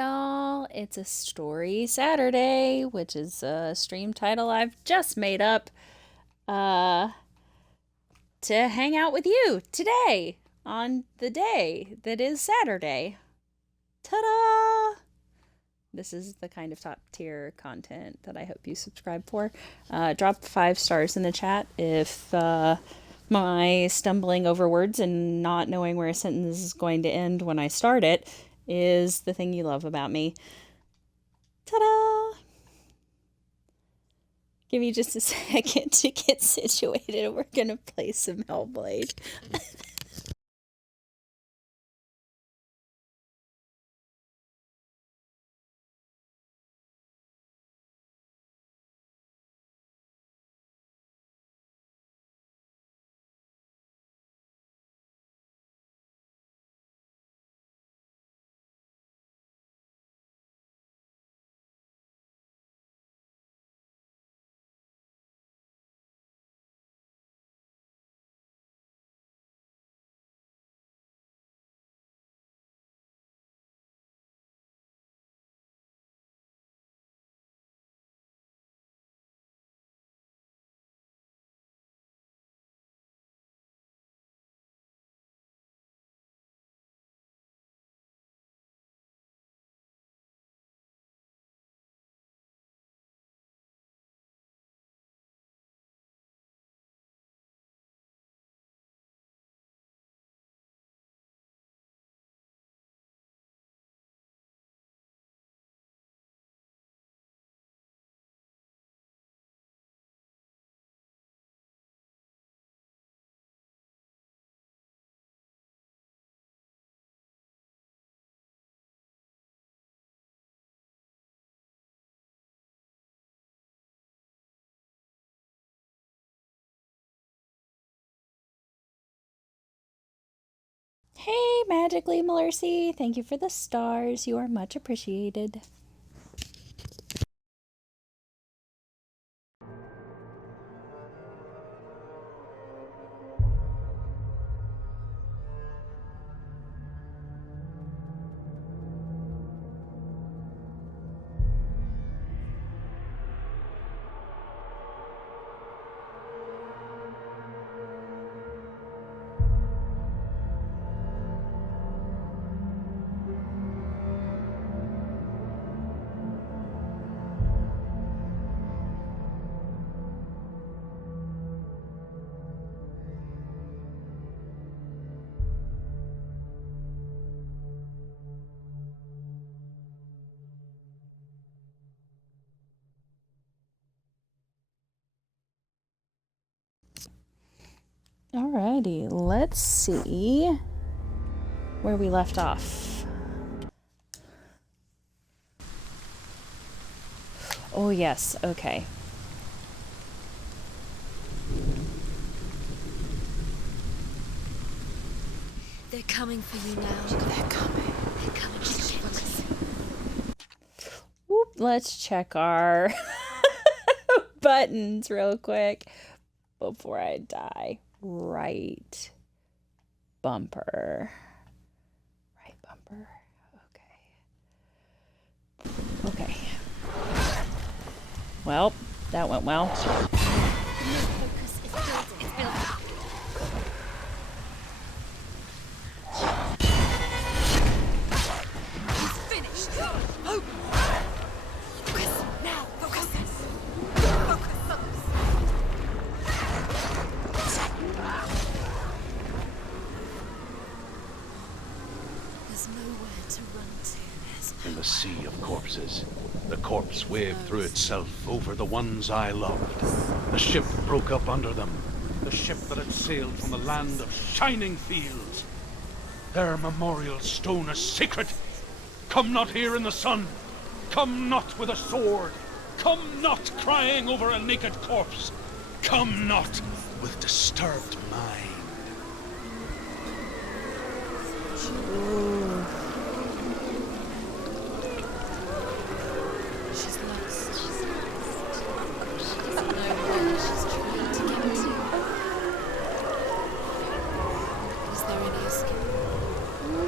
y'all. It's a Story Saturday, which is a stream title I've just made up uh, to hang out with you today on the day that is Saturday. Ta-da! This is the kind of top tier content that I hope you subscribe for. Drop 5 stars in the chat if my stumbling over words and not knowing where a sentence is going to end when I start it is the thing you love about me. Ta-da! Give me just a second to get situated. We're gonna play some Hellblade. Hey, Magically Malercy, thank you for the stars. You are much appreciated. Alrighty, let's see where we left off. Oh yes, okay. They're coming for you now. They're coming. They're coming. Focus. Whoop, let's check our buttons real quick before I die. Right bumper. Right bumper. Okay. Okay. Well, that went well. Focus. It's building. It's building. He's finished. Oh. Focus. Now. Focus. Focus. There's nowhere to run to. In the sea of corpses, the corpse waved through itself over the ones I loved. The ship broke up under them, the ship that had sailed from the land of shining fields. Their memorial stone is sacred. Come not here in the sun. Come not with a sword. Come not crying over a naked corpse. Come not with disturbed mind. Ooh. She's lost. She's lost. There's nowhere she's trying to get to. Is there any escape?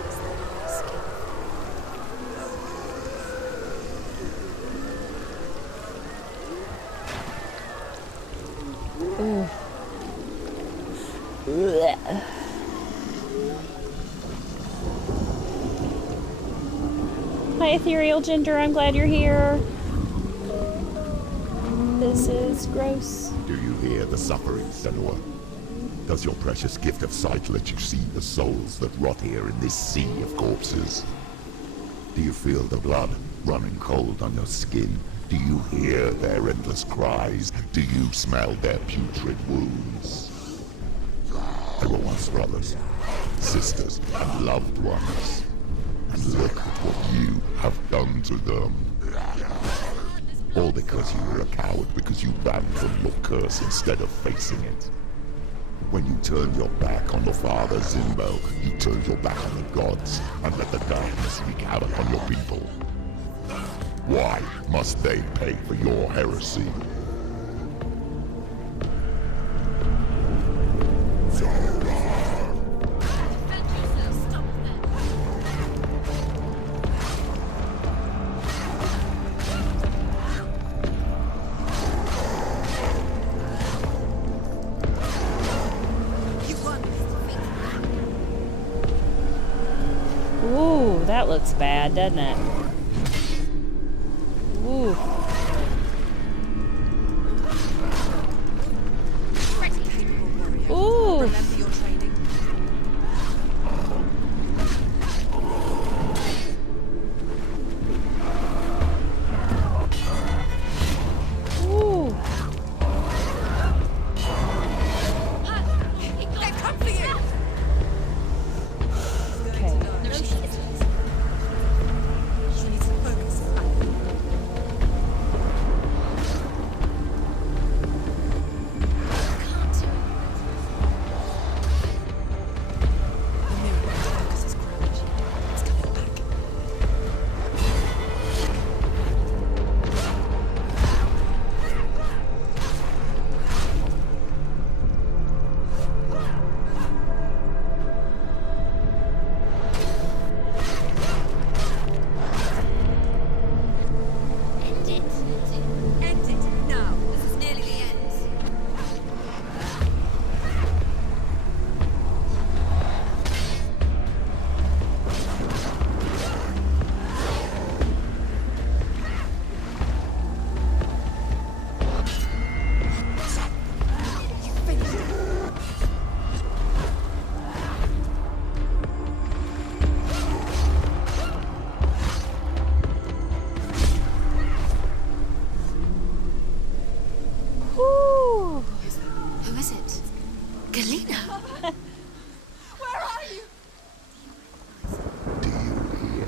Is there any escape? Ugh. Hi, ethereal gender. I'm glad you're here. This is gross. Do you hear the suffering, Senua? Does your precious gift of sight let you see the souls that rot here in this sea of corpses? Do you feel the blood running cold on your skin? Do you hear their endless cries? Do you smell their putrid wounds? They were once brothers, sisters, and loved ones. And look at what you have done to them. All because you were a coward, because you ran from your curse instead of facing it. When you turned your back on your father Zimbo, you turned your back on the gods and let the darkness wreak havoc on your people. Why must they pay for your heresy? Ooh, that looks bad, doesn't it? Ooh. Ooh. Remember your training. Ooh. They've come for you! Okay. No, she isn't. She needs to focus. Can't do it. The mirror focuses ground. It's coming back. End it. End it. Now. This is nearly the end. You finished it. Ooh. Who is it? Galena. Where are you? Do you hear?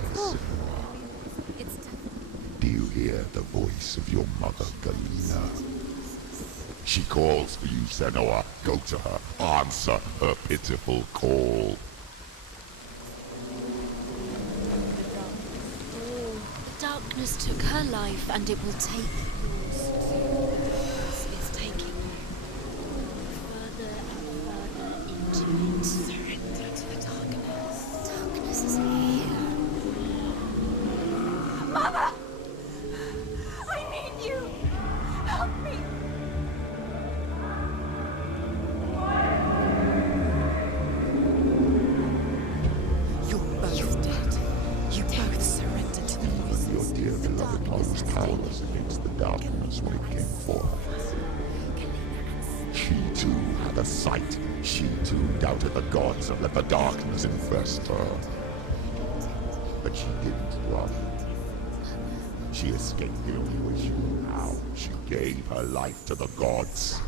It's Do you hear the voice of your mother, Galena? She calls for you, Senua. Go to her. Answer her pitiful call. The darkness took her life, and it will take yours. It's taking you further and further into it. Surrender to the darkness. Darkness is here. Mother! I need you! Help me! You're both dead. You both surrendered to the voices. Your dear beloved mother was powerless against the darkness when it came for her. She too had a sight. She too doubted the gods and let the darkness infest her. But she didn't run. She escaped the only way she knew how. She gave her life to the gods.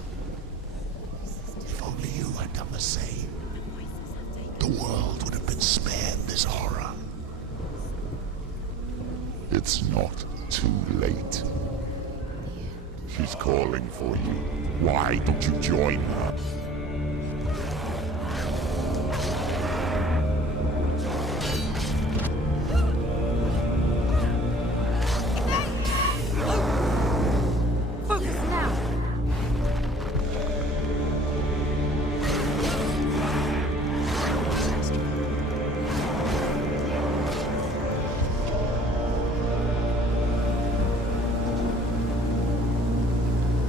If only you had done the same, the world would have been spared this horror. It's not too late. She's calling for you. Why don't you join her? Focus now!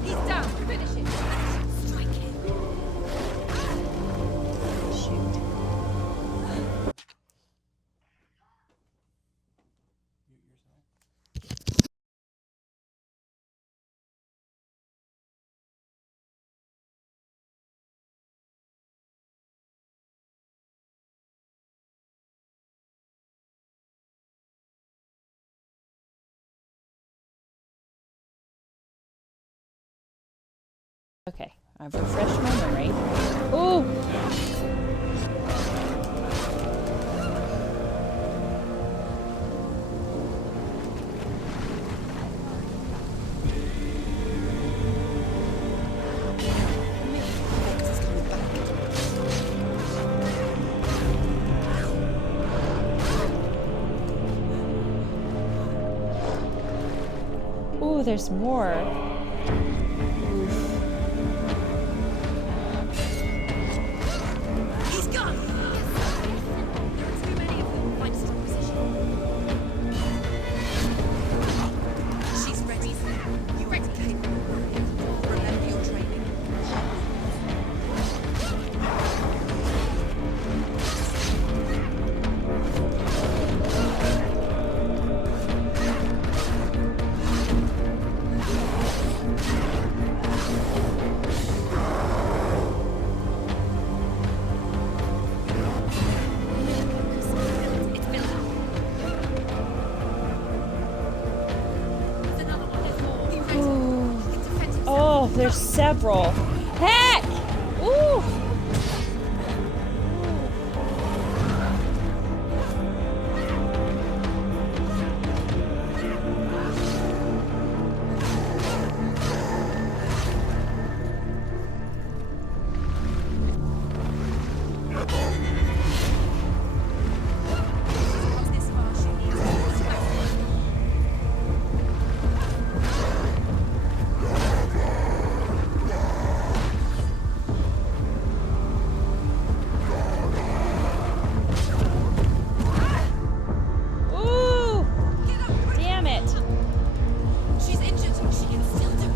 He's down! Finish it! Strike him! I've refreshed my memory. Ooh! Ooh, there's more. He's gone! There are too many of them. Find a strong position. She's ready. You are capable. Remember your training. It's built up. There's another one. There's more. Be ready. He can defend himself. Oh, there's several. Heck! Ooh! Comes this far, she needs to. Ooh! Get up! Quick. Damn it! She's injured. She can still do it.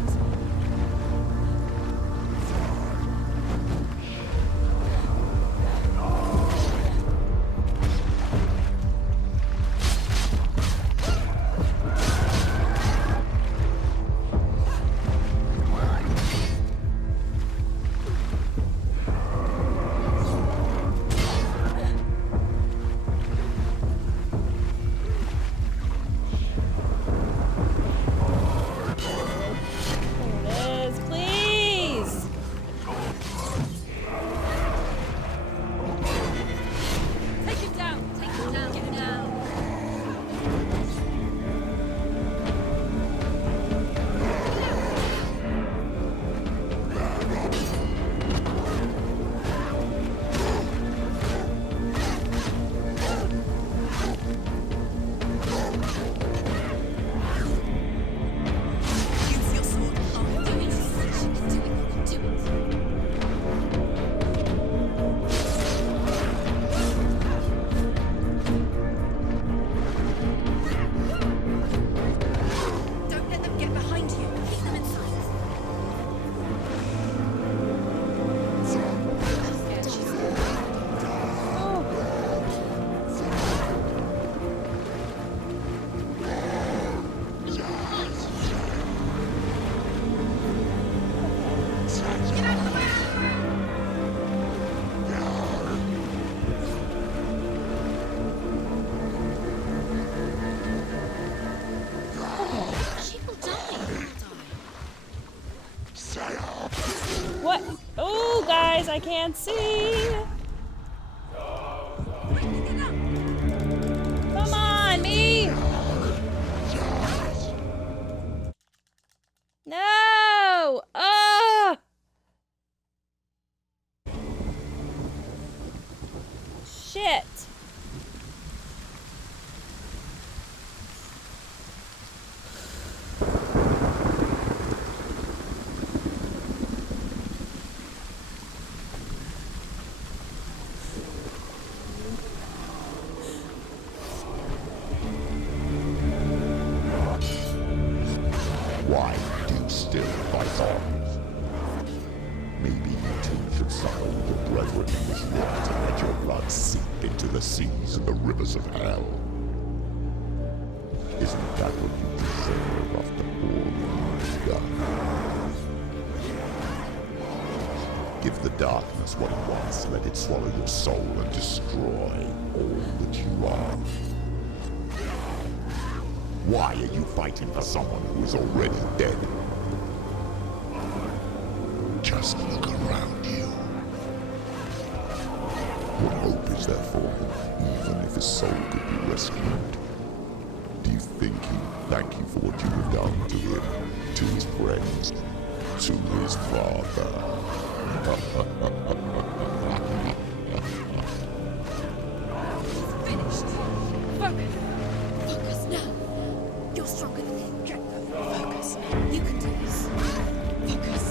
There it is, please! Take him down. Take him down. Get him down. Use your sword. Oh, do it. She can do it. Do it. Don't let them get behind you. Keep them in sight. Yeah, she's Get out of the way! She will die. What? Oh, guys, I can't see! Quickly get up! Come on, me! No! Ah! Shit! Why do you still fight on? Maybe you too should suffer with your brethren in this lift and let your blood seep into the seas and the rivers of hell. Isn't that what you deserve after all you've done? Give the darkness what it wants, let it swallow your soul and destroy all that you are. Why are you fighting for someone who is already dead? Just look around you. What hope is there for him, even if his soul could be rescued? Do you think he'd thank you for what you have done to him, to his friends, to his father? Finished. Focus. Focus now. You're stronger than him. Focus. You can do this. Focus.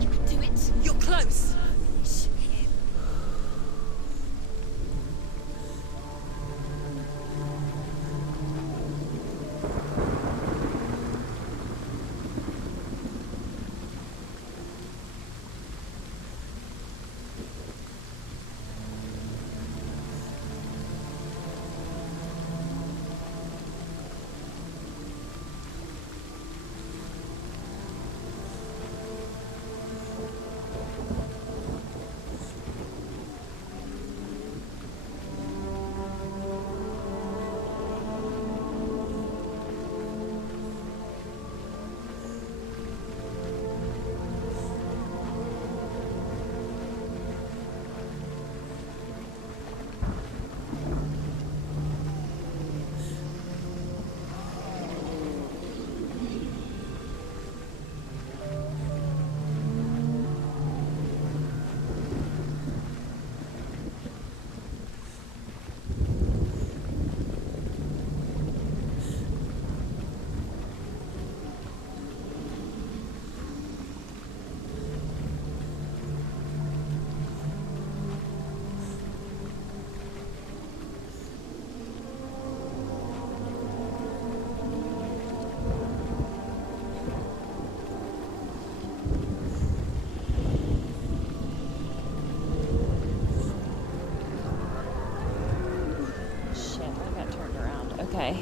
You can do it. You're close. Finish him. Shit, I got turned around. Okay.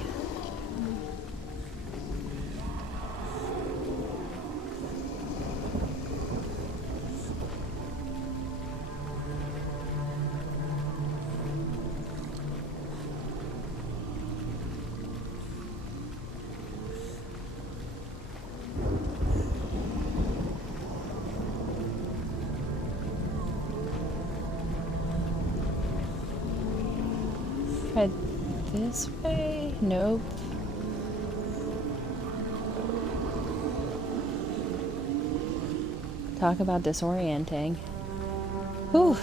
Head this way? Nope. Talk about disorienting. Whew.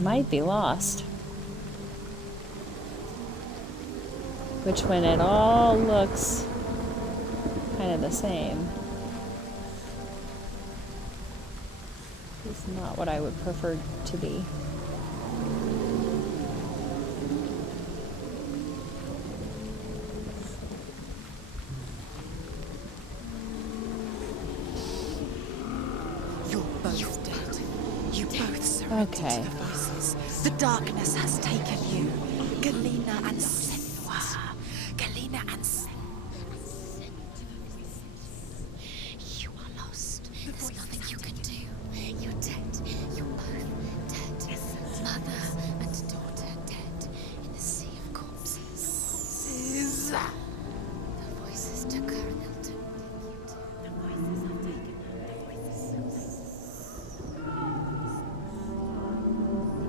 Might be lost. Which, when it all looks kind of the same, is not what I would prefer to be. You're both dead. You both surrendered to Okay. the voices. The darkness has taken you. Galena and Senua. Galena and Senua. You are lost. There's nothing you can do. You're dead. You're both dead. Mother and daughter dead in the sea of corpses. The voices took her and they'll take you too. The voices have taken her. The voices.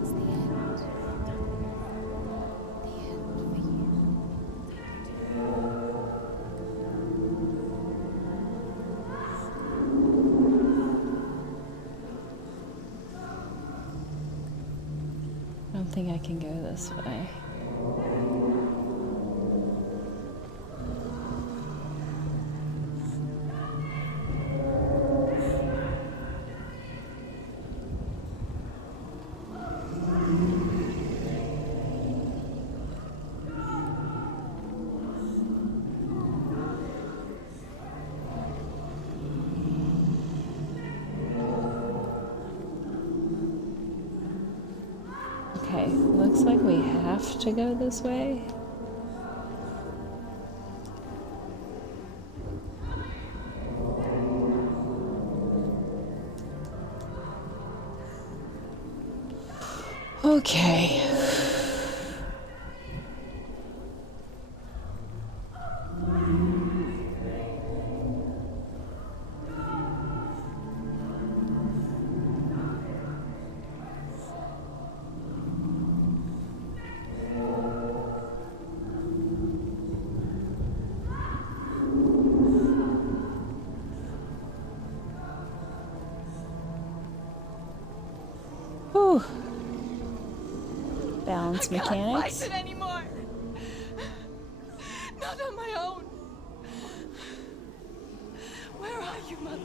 It's the end. The end for you. I don't think I can go this way. Okay, looks like we have to go this way. Okay. Whew. Balance I can't mechanics. fight it anymore. Not on my own. Where are you, Mother?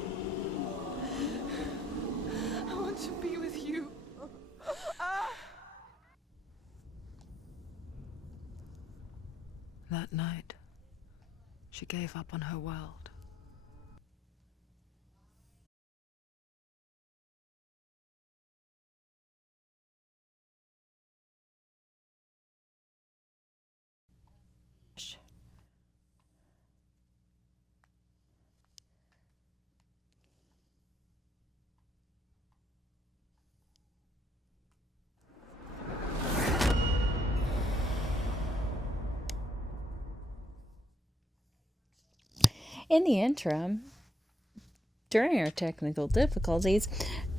I want to be with you. That night, she gave up on her world. In the interim, during our technical difficulties,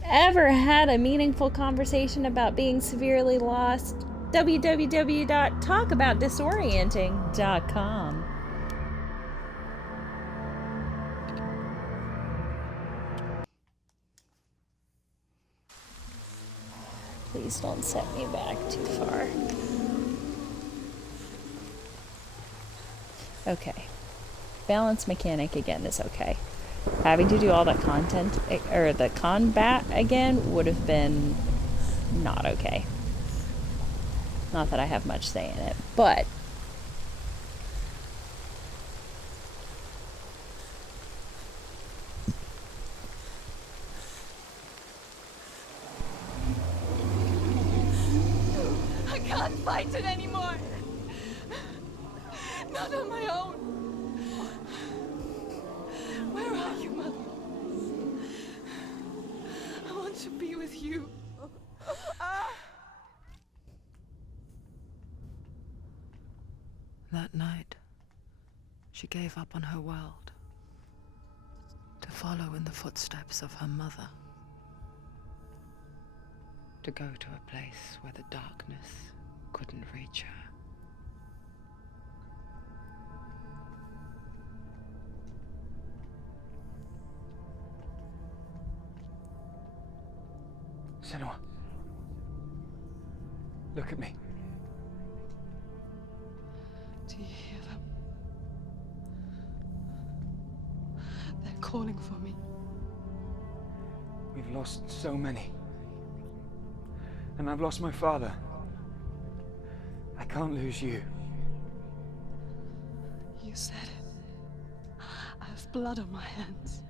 ever had a meaningful conversation about being severely lost? www.talkaboutdisorienting.com. Please don't set me back too far. Okay. Balance mechanic again is okay. Having to do all that content, or the combat again, would have been not okay. Not that I have much say in it, but I can't fight it anymore. Not on my own. Where are you, Mother? I want to be with you. That night, she gave up on her world to follow in the footsteps of her mother, to go to a place where the darkness couldn't reach her. Senua, look at me. Do you hear them? They're calling for me. We've lost so many. And I've lost my father. I can't lose you. You said it. I have blood on my hands.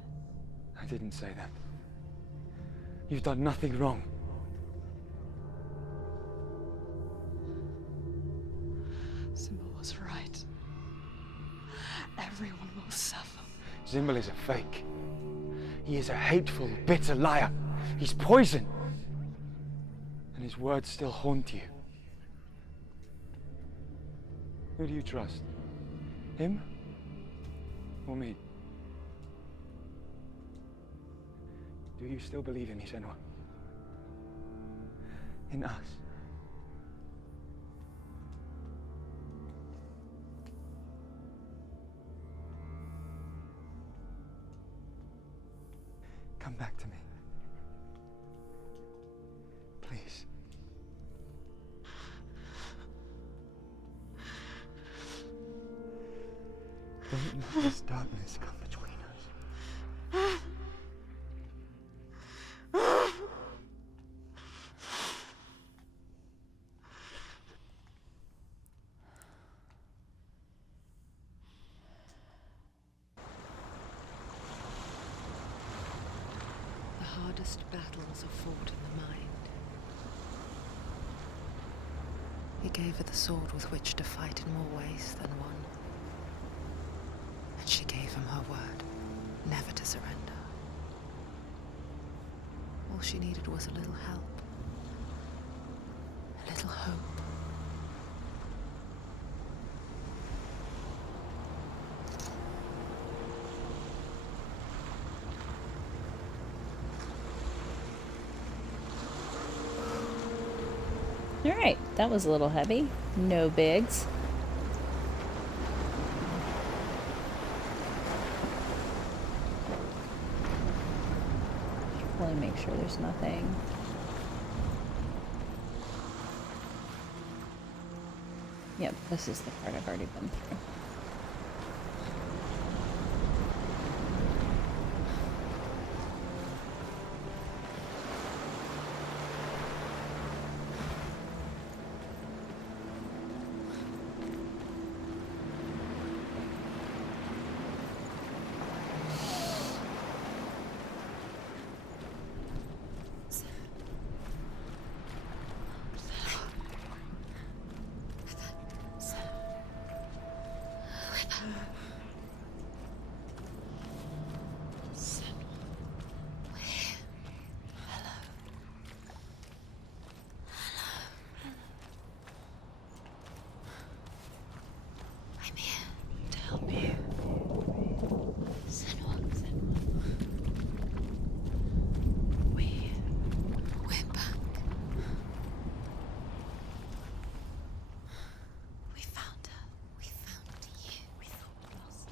I didn't say that. You've done nothing wrong. Simba was right. Everyone will suffer. Zimbel is a fake. He is a hateful, bitter liar. He's poison. And his words still haunt you. Who do you trust? Him? Or me? Do you still believe in me, Senua? In us? Come back to me. Please. Don't let this darkness come between us. The hardest battles are fought in the mind. He gave her the sword with which to fight in more ways than one. And she gave him her word, never to surrender. All she needed was a little help. A little hope. Alright, that was a little heavy. No bigs. Should probably make sure there's nothing. Yep, this is the part I've already been through. I'm here to help you. Senua. We're back. We found her. We found you. We thought we lost.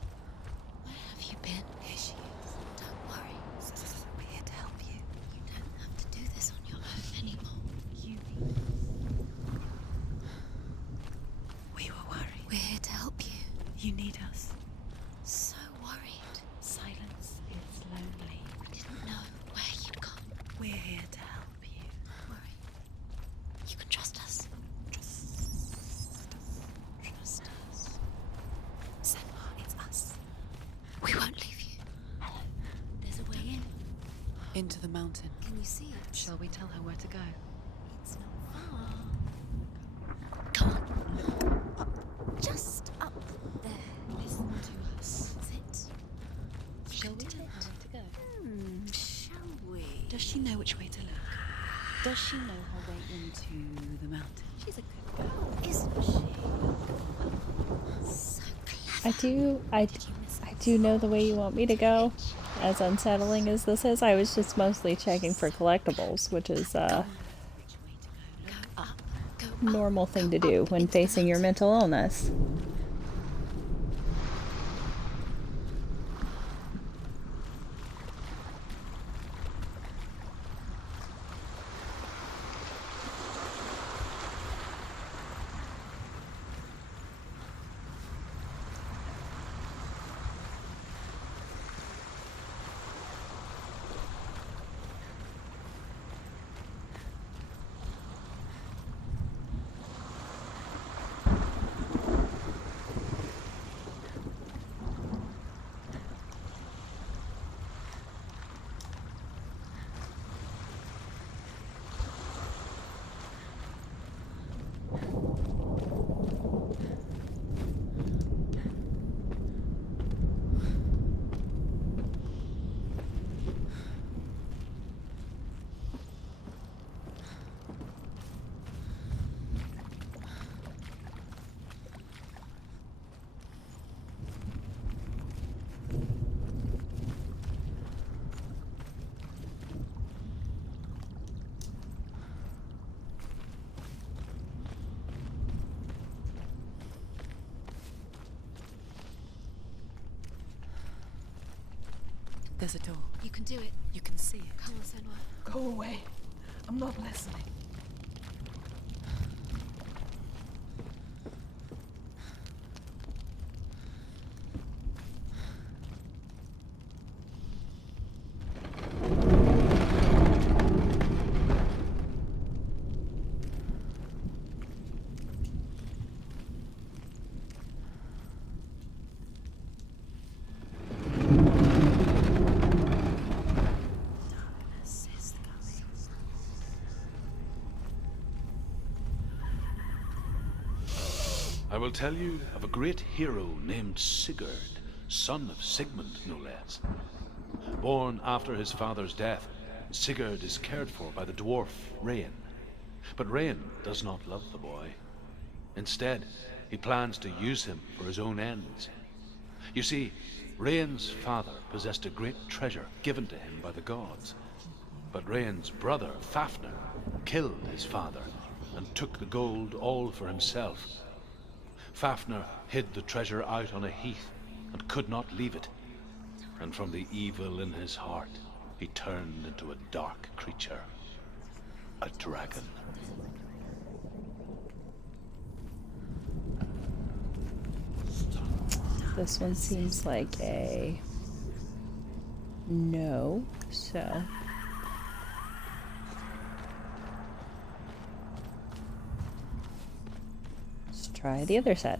Where have you been? Here she is. Don't worry. We're here to help you. You don't have to do this on your own anymore. You need us. We were worried. We're here to help you. You need us. So worried. Silence is lonely. I didn't know where you'd gone. We're here to help you. Don't worry. You can trust us. Trust us. Senua, it's us. We won't leave you. Hello. There's a way in. Into the mountain. Can you see it? Shall we tell her where to go? It's not far. Come on. Up. Just up there. Listen to us. Sit. Shall we do tell it? her where to go? Shall we? Does she know which way to look? Does she know her way into the mountain? She's a good girl, isn't she? So clever. I do know the way you want me to go. As unsettling as this is, I was just mostly checking for collectibles, which is a Which way to go? Go up. Go up. normal thing to Go do up when into the facing your mountain. mental illness. There's a door. You can do it. You can see it. Come on, Senua. Go away. I'm not listening. will tell you of a great hero named Sigurd, son of Sigmund, no less. Born after his father's death, Sigurd is cared for by the dwarf Rain. But Rain does not love the boy. Instead, he plans to use him for his own ends. You see, Rain's father possessed a great treasure given to him by the gods. But Rain's brother, Fafnir, killed his father and took the gold all for himself. Fafnir hid the treasure out on a heath and could not leave it. And from the evil in his heart, he turned into a dark creature. A dragon. This one seems like a no, so let's try the other set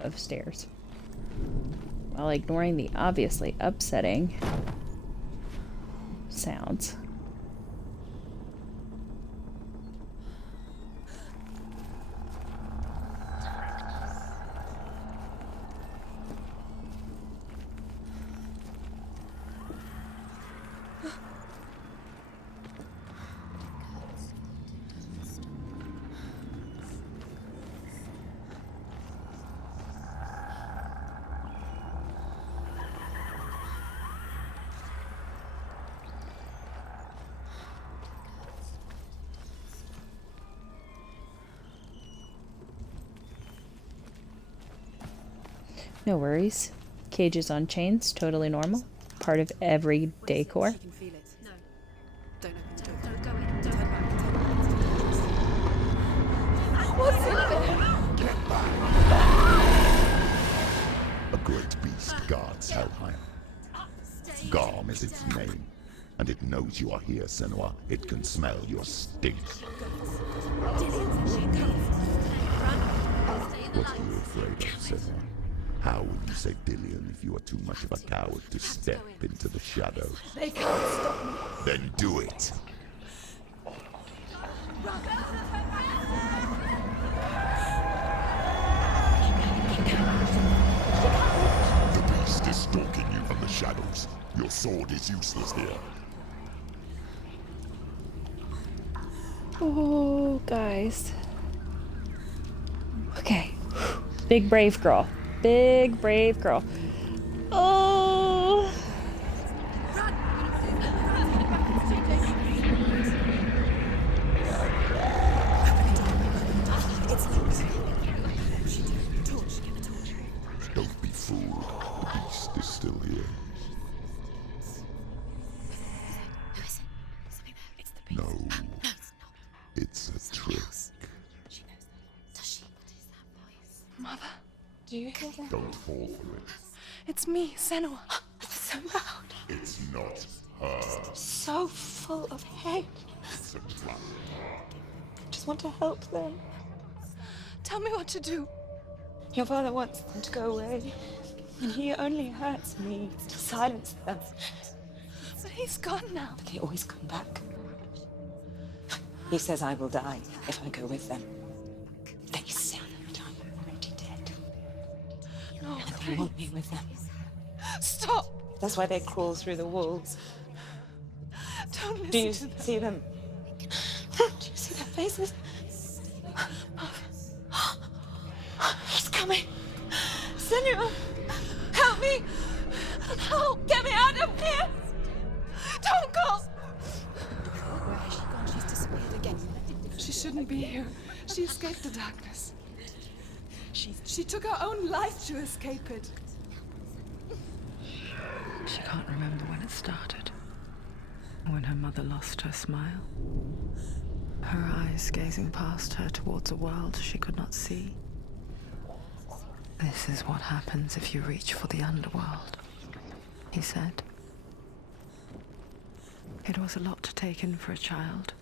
of stairs while ignoring the obviously upsetting sounds. No worries. Cages on chains, totally normal. Part of every decor. She can feel it. No. Don't open the door. Don't go in. Don't Turn back. A great beast guards Helheim. Garm is its name, and it knows you are here, Senua. It can smell your stink. What are you afraid of, Senua? How will you save Dillion if you are too much of a coward to step into the shadows? They can't stop me. Then do it! The beast is stalking you from the shadows. Your sword is useless here. Oh, guys. Okay. Big brave girl. Big brave girl. Oh. Don't be fooled. The beast is still here. No. It's a trick. Mother, do you hear that? Don't fall for it. It's me, Senua. It's so loud. It's not her. So full of hate. It's a trap. I just want to help them. Tell me what to do. Your father wants them to go away. And he only hurts me to silence them. But he's gone now. But they always come back. He says I will die if I go with them. They say that I'm already dead. No, And they want me with them. stop. That's why they crawl through the walls. Don't listen Do you to them. see them? Do you see their faces? He's coming. Senua, help me. Help, get me out of here. Don't go. Where has she gone? She's disappeared again. She shouldn't be here. She escaped the darkness. She took her own life to escape it. She can't remember when it started. When her mother lost her smile. Her eyes gazing past her towards a world she could not see. This is what happens if you reach for the underworld, he said. It was a lot to take in for a child.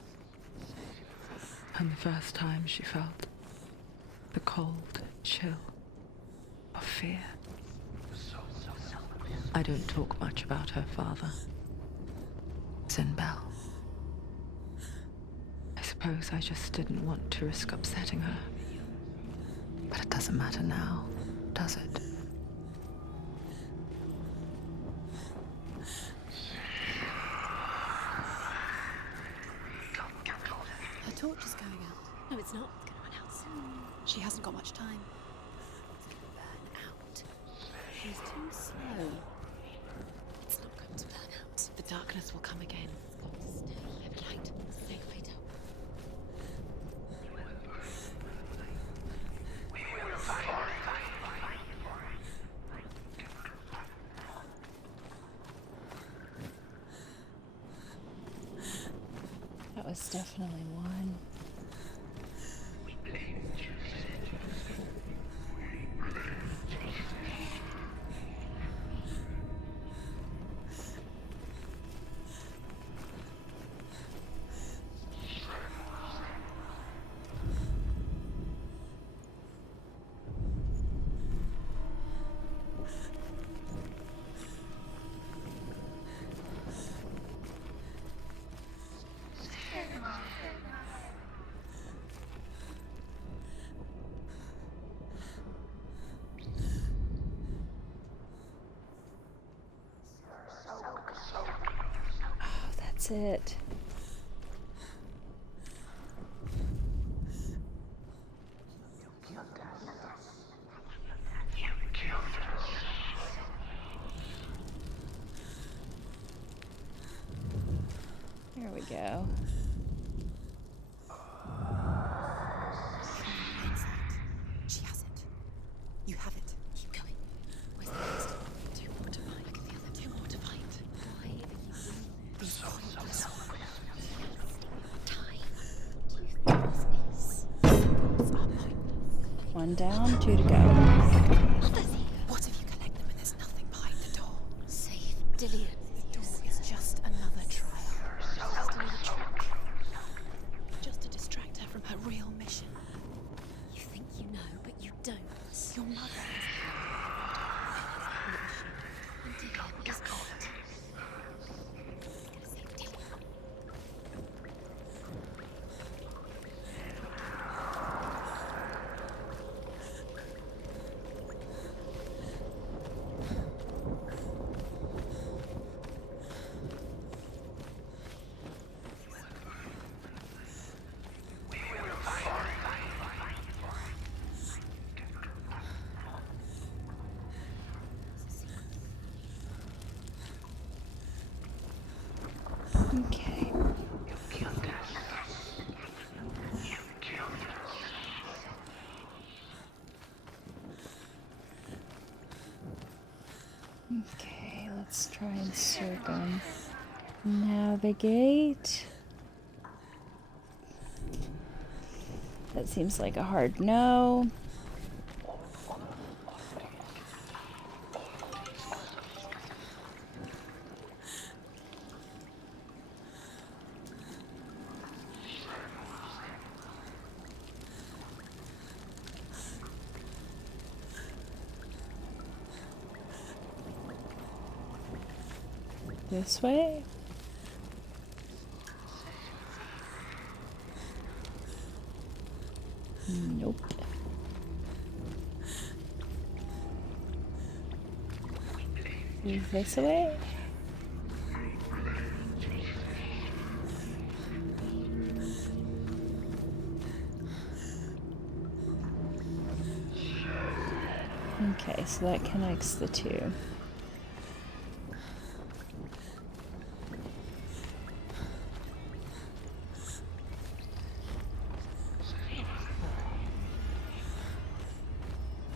And the first time she felt the cold chill of fear. I don't talk much about her father, Sinbel. I suppose I just didn't want to risk upsetting her. But it doesn't matter now, does it? Her torch is going out. No, it's not. It's going to run out soon. She hasn't got much time. It's going to burn out. She's too slow. It's not going to burn out. The darkness will come again. It's got to stay. Let the light stay right up. That was definitely one. That's it. There we go. She has it. You have it. Keep going. Where's the next? Two more to find. I can feel them. Two more to find. Why are you these pointless? Time. Do you think this is? It's our pointless. One down, two to go. Others here. What if you collect them and there's nothing behind the door? Save Dillian. The door is just another trial. Just another trick. Just to distract her from her real mission. You think you know, but you don't. Your mother has and Dillian is not. Gonna save Dillian. Okay. Okay, let's try and circumnavigate. That seems like a hard no. This way? Nope. This way? Okay, so that connects the two.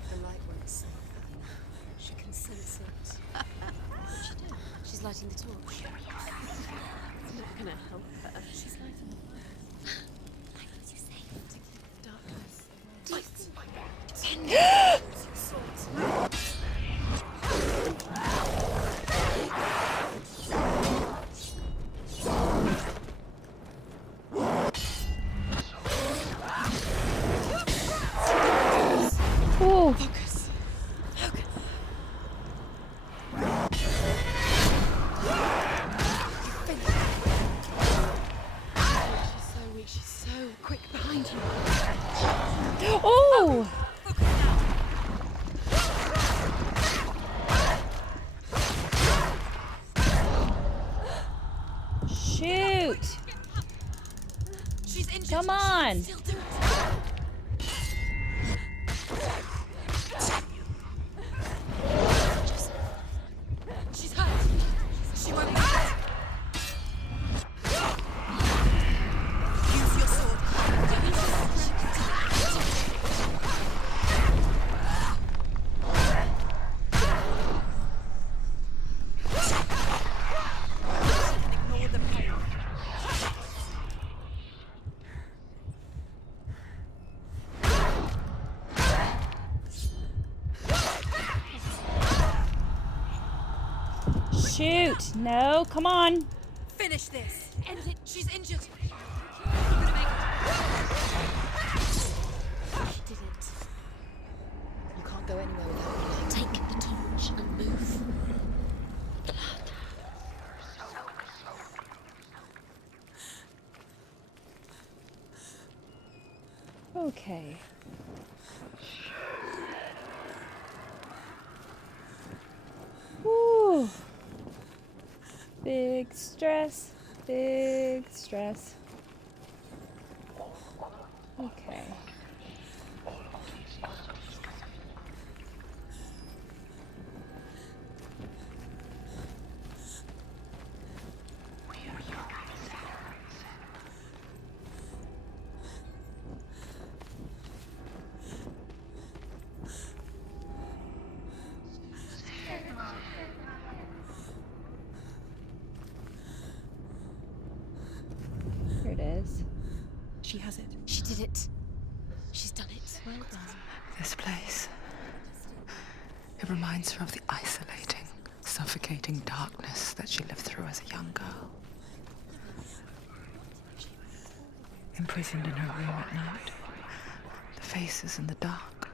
The light won't save her. She can sense it. What's she doing? She's lighting the torch. It's not gonna help her. She's lighting the fire. Like what you say, to keep the darkness. Do you think? Shoot! She's injured. Come on! Still do it. She's hurt. She won't make it. Use your sword. Ignore the pain. Shoot! No, come on! Finish this. End it. She's injured. She did it. You can't go anywhere without me. Take the torch and move. Okay. Woo! Big stress. Big stress. Okay. Here it is. She has it. She did it. She's done it. Well done. This place. It reminds her of the isolating, suffocating darkness that she lived through as a young girl. Imprisoned in her room at night. The faces in the dark,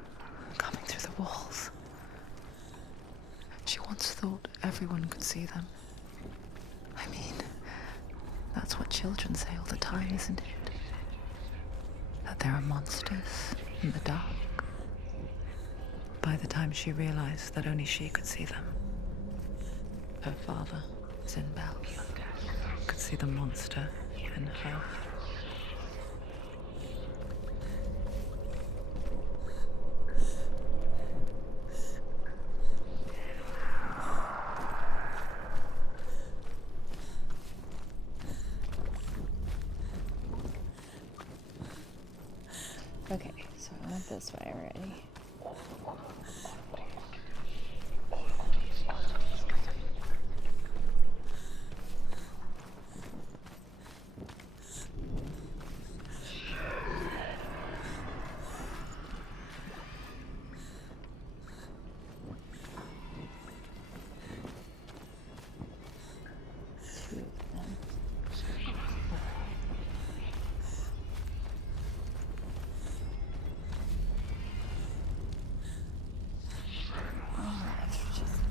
coming through the walls. She once thought everyone could see them. I mean, that's what children say all the time, isn't it? That there are monsters in the dark. By the time she realized that only she could see them, her father, Zinbel, could see the monster in her. Okay, so I went this way already. Two of them.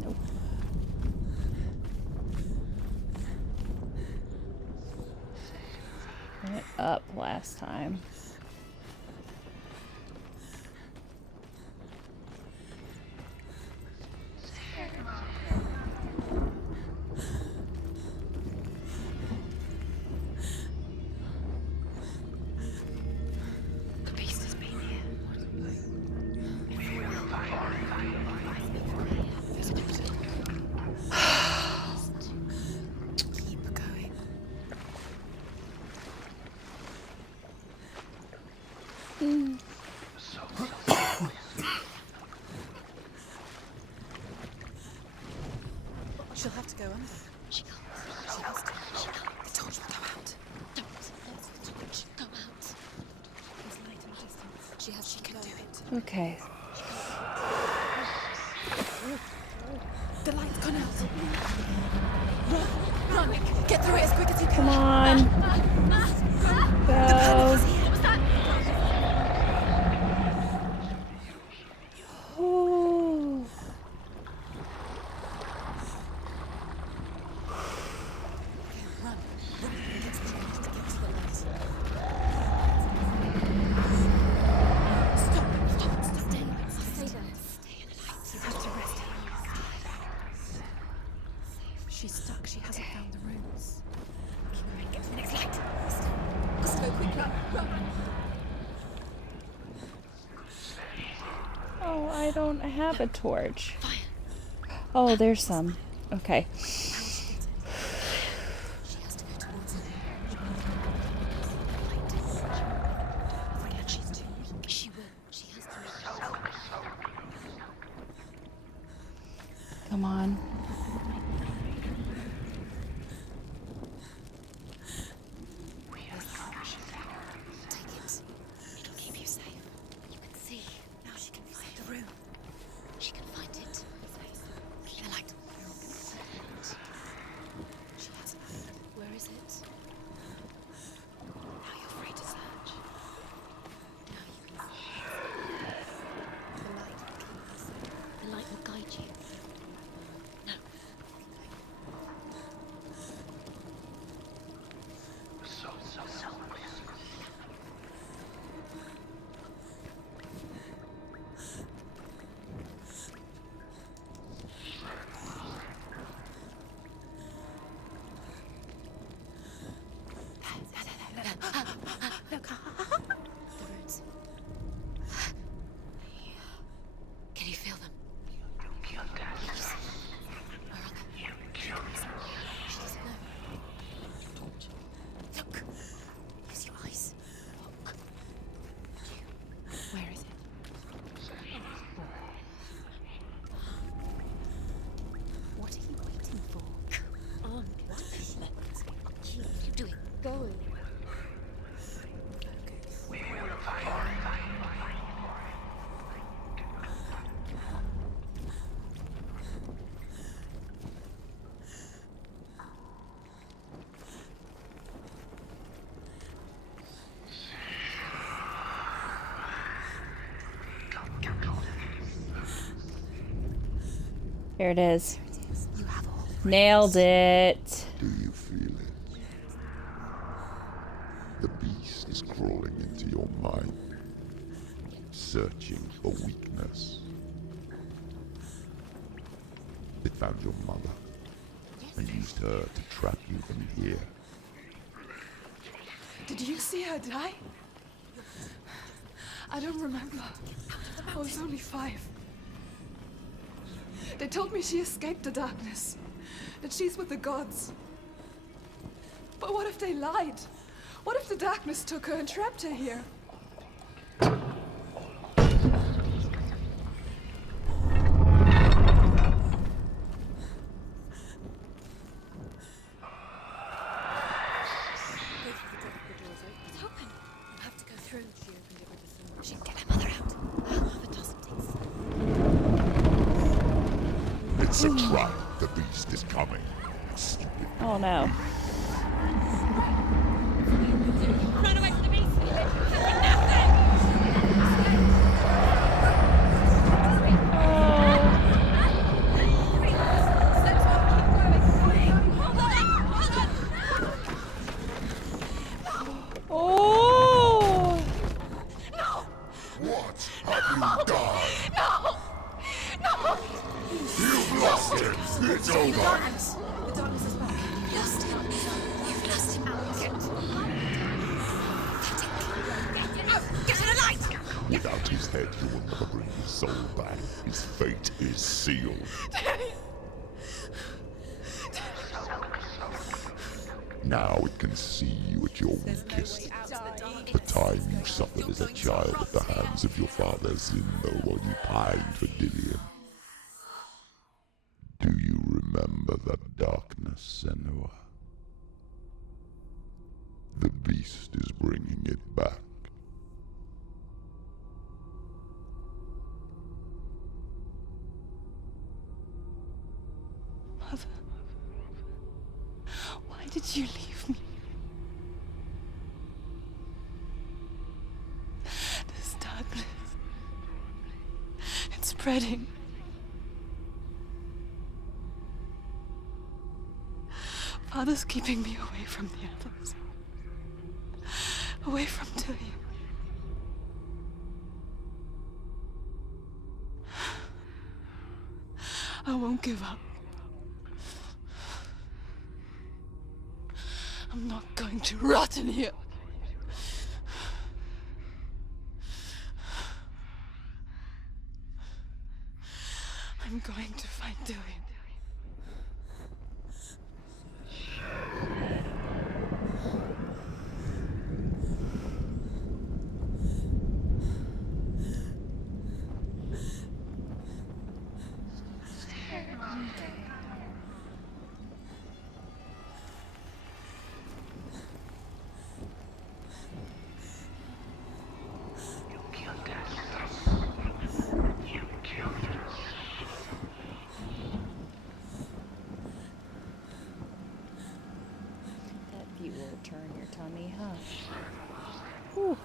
Nope. Went up last time. The beast has been here. Keep going. She'll have to go under. She can't. She has to. She can't. The torch will go out. Don't let the torch go out. There's light in the distance. She can do it. Okay. The light's gone out. Run! Run! Get through it as quick as you can. Come on. Go. What was that? Ooh. Run! Run! Get to the light. Get to the light. Stop! Stop! Stay there. Stay in the light. You have to rest here. don't have a torch? Oh, there's some. Okay. She has to go towards it. And she's too weak. She will. She has to move. Come on. Take it. It'll keep you safe. You can see. Now she can find the room. She can find it. The light. She has it. Where is it? Now you're free to search. Now you can see. The light will keep you safe. The light will guide you. Now. Look. The roots. Can you feel them? Yes. Where are they? She doesn't know. Look. Use your eyes. Look. Where is it? What are you waiting for? Come on. Keep doing. Go. Here it is. You have all. Nailed it. Do you feel it? The beast is crawling into your mind, searching for weakness. It found your mother and used her to trap you in here. Did you see her die? I don't remember. I was only 5. They told me she escaped the darkness, that she's with the gods. But what if they lied? What if the darkness took her and trapped her here? It's open. You have to go through. She opened it with a finger. She can get her mother out. Her mother doesn't take. It's a trap. The beast is coming. Stupid. Oh no. Run away from the beast. Oh. What have you done? No! You've lost him. It's over. The darkness is back. You've lost him. You've lost him. Get to the light! Without his head, you will never bring his soul back. His fate is sealed. Now it can see you at your weakest. The time you suffered as a child at the hands of your father Zindo while you pined for Dillion. Do you remember that darkness, Senua? The beast is bringing it back. Mother, why did you leave me? This darkness, it's spreading. Father's keeping me away from the others. Away from Dillion. I won't give up. I'm not going to rot in here. I'm going to find Dylan. That view will turn your tummy, huh? Whew.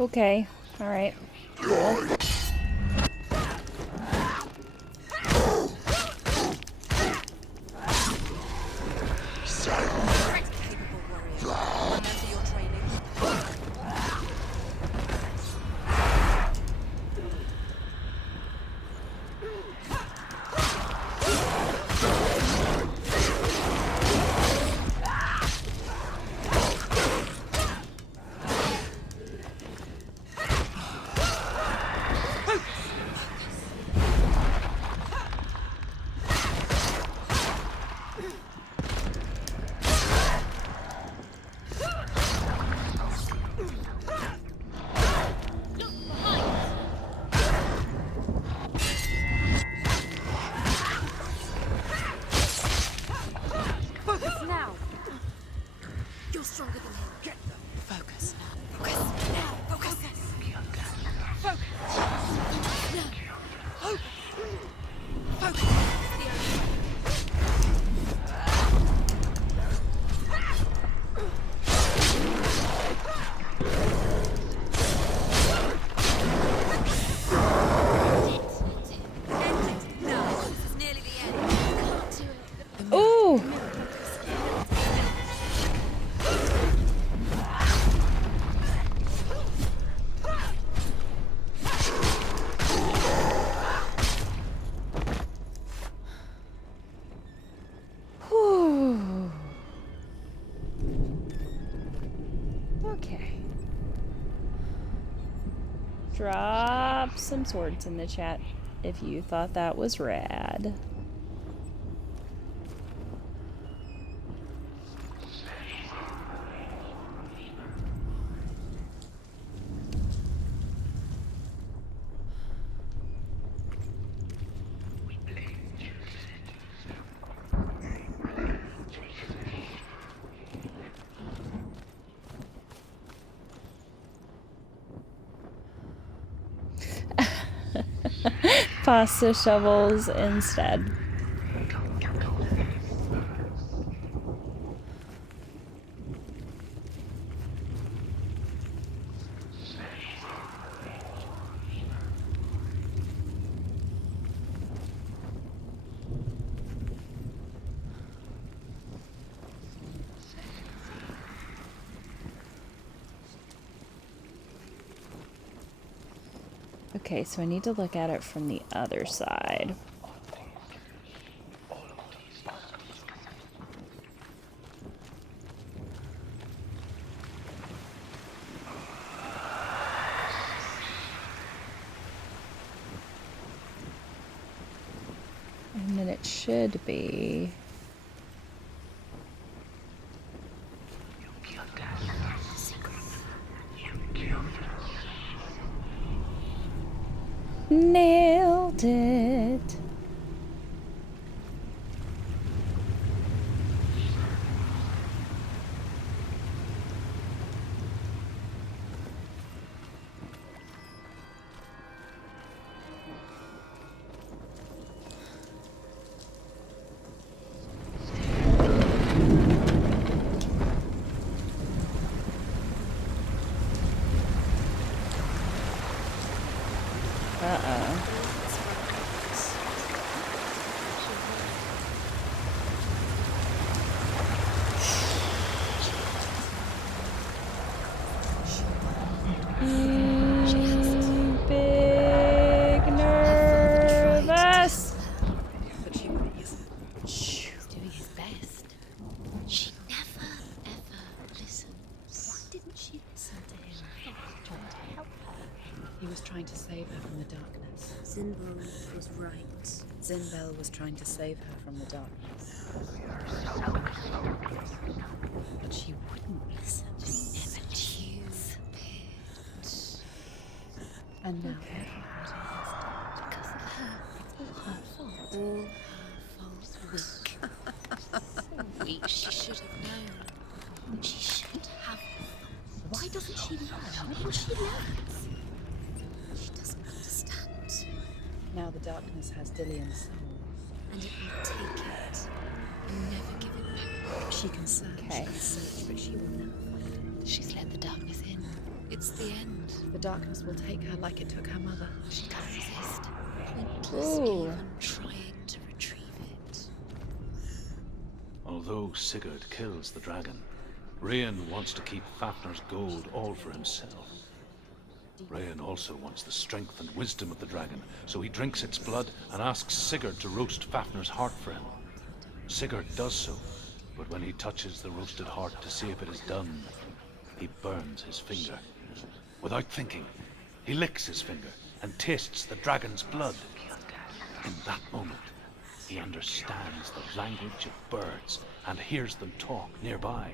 Okay, alright. Cool. You're stronger than him. Get them. Focus. Focus. Now. Focus. Focus. Now. Focus. Ooh! Whew. Okay. Drop some swords in the chat if you thought that was rad. Pasta shovels instead. Okay, so I need to look at it from the other side. And then it should be... Nailed it. Uh-oh. Big nervous. But she wouldn't listen. He's doing his best. She never, ever listens. Why didn't she listen to him? He was trying to help her. He was trying to save her from the darkness. Zinbel was right. Zinbel was trying to save her from the darkness. But she wouldn't listen. She never choose. And now, Because of her. It's all her fault. All her fault. Weak. Weak. She should have known. She should have. Why doesn't she learn? Why didn't she learn? She doesn't understand. now the darkness has Dillian's soul. And it will take it and never give it back. She can search, Okay. but she will never find it. She's let the darkness in. It's the end. The darkness will take her like it took her mother. She can't resist. Pointless Ooh. even trying to retrieve it. Although Sigurd kills the dragon, Rayan wants to keep Fafnir's gold all for himself. Rayan also wants the strength and wisdom of the dragon, so he drinks its blood and asks Sigurd to roast Fafnir's heart for him. Sigurd does so, but when he touches the roasted heart to see if it is done, he burns his finger. Without thinking, he licks his finger and tastes the dragon's blood. In that moment, he understands the language of birds and hears them talk nearby.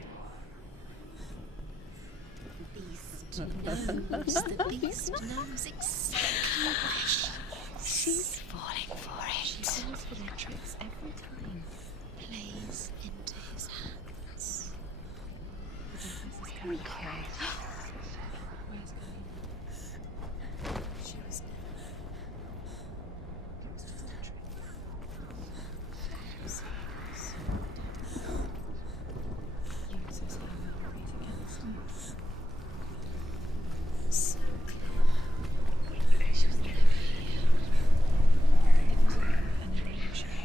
The beast knows exactly where she is. She's falling for it. She falls for their tricks every time. Plays into his hands. Okay. She was never. It was just a trick. Uses her memories against me. So clear. She was never here.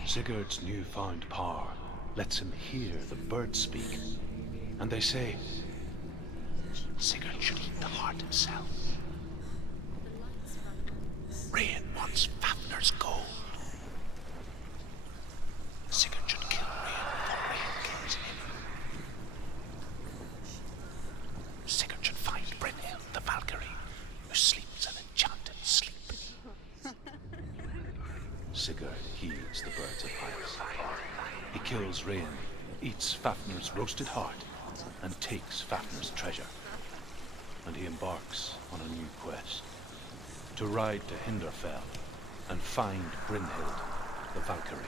Sigurd's newfound power lets him hear the birds speak, and they say, Sigurd should eat the heart himself. Rayan wants Fafnir's gold. Sigurd should kill Rayan before Rayan kills him. Sigurd should find Brynhild, the Valkyrie, who sleeps an enchanted sleep. Sigurd heeds the birds' advice. He kills Rayan, eats Fafnir's roasted heart, and takes Fafnir's treasure. And he embarks on a new quest, to ride to Hinderfell and find Brynhild, the Valkyrie.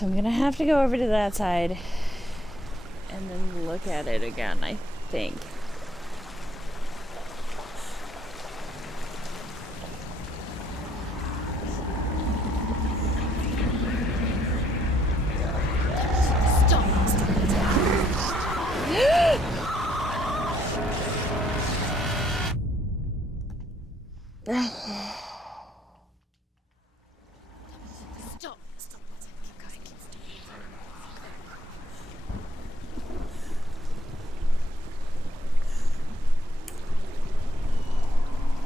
So I'm gonna have to go over to that side and then look at it again, I think.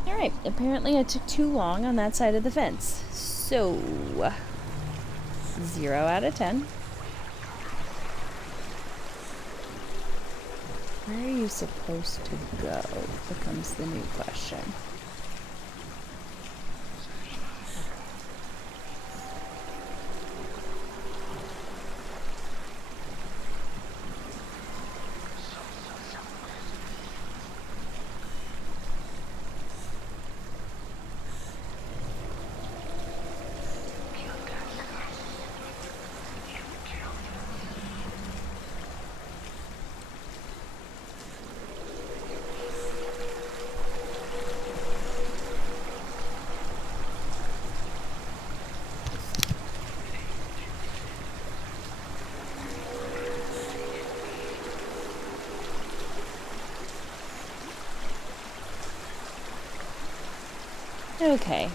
Alright, apparently I took too long on that side of the fence. So, 0 out of 10. Where are you supposed to go becomes the new question. Okay.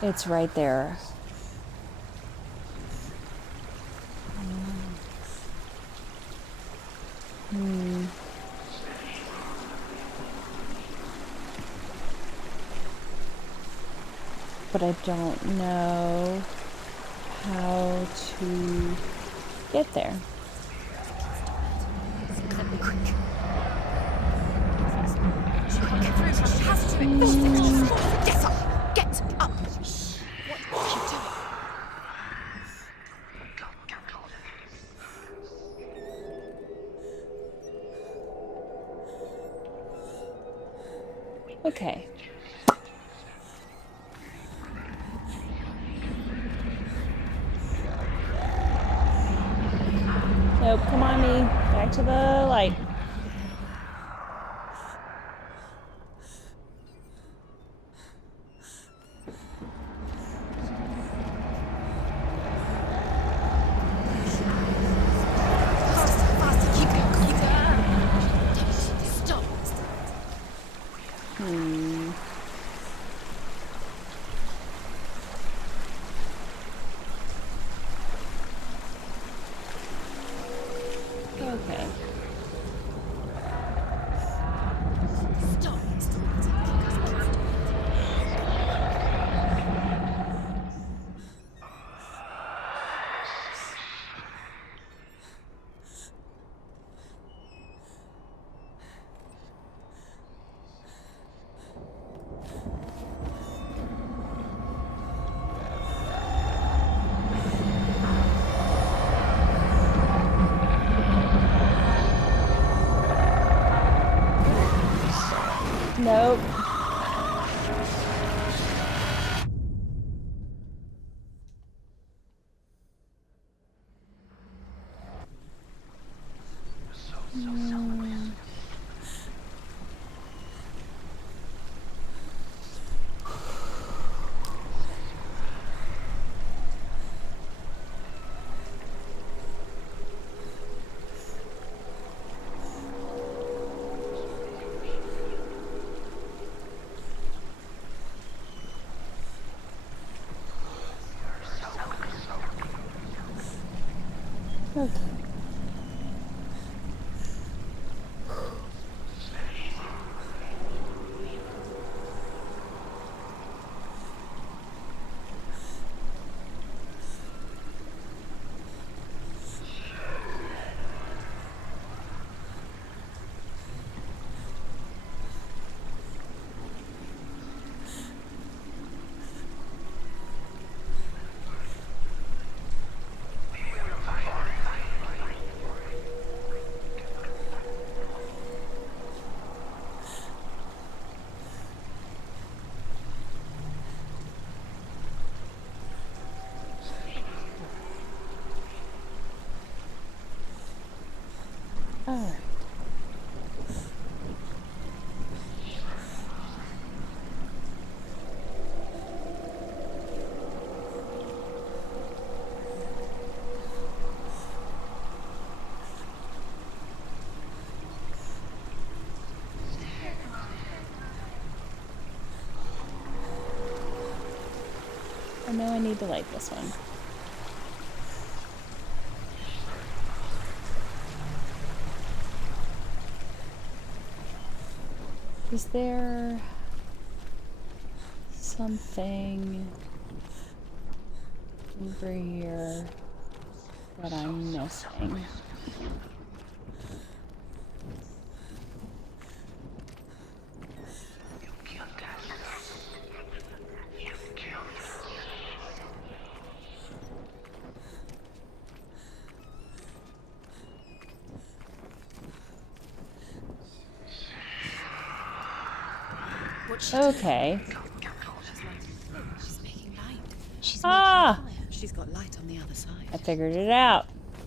It's right there. But I don't know how to get there. Okay. Nope, come on me. Back to the light. Okay. Nope. Okay. Alright. I know I need to light this one. Is there something over here that I'm missing? What's she Okay. She's making light. She's Ah! making fire. She's got light on the other side. I figured it out.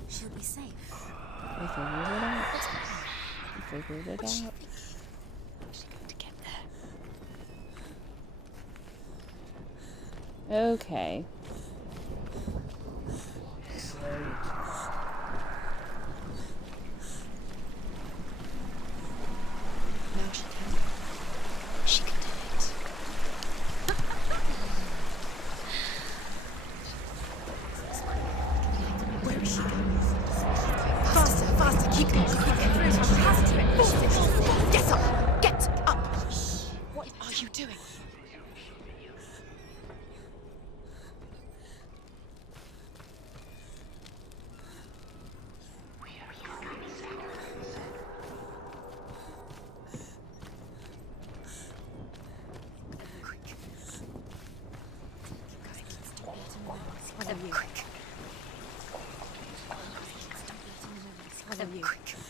She'll be safe. I figured it out. I figured it What's she out. thinking? How's she going to get there? Okay. Now she can. She can do it. Where is she going? Faster, faster, keep going. Quick. She has to it. Force it. Get up. Get up. What are you doing? Quick. Quick.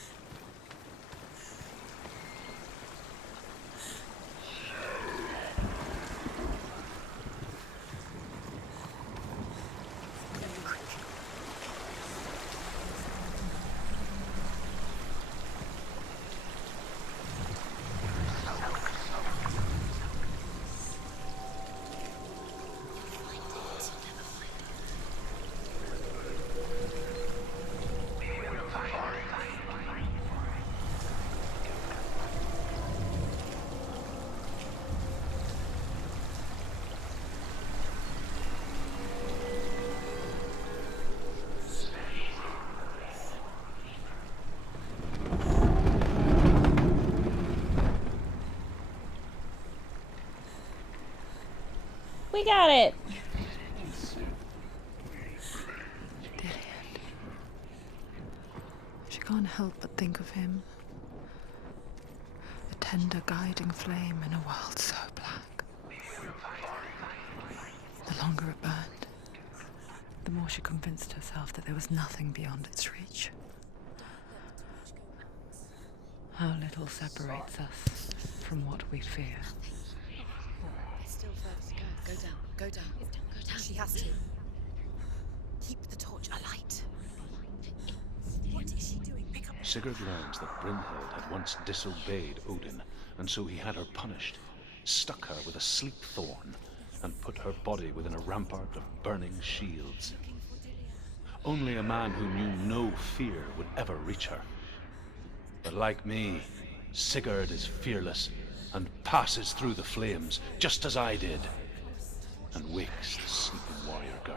We got it. She can't help but think of him. A tender guiding flame in a world so black. The longer it burned, the more she convinced herself that there was nothing beyond its reach. How little separates us from what we fear. There's still further to go. Go down. Go down. Go down. She has to. Keep the torch alight. What is she doing? Pick up. Sigurd learns that Brynhild had once disobeyed Odin, and so he had her punished, stuck her with a sleep thorn, and put her body within a rampart of burning shields. Only a man who knew no fear would ever reach her. But like me, Sigurd is fearless and passes through the flames, just as I did, and wakes the sleeping warrior girl.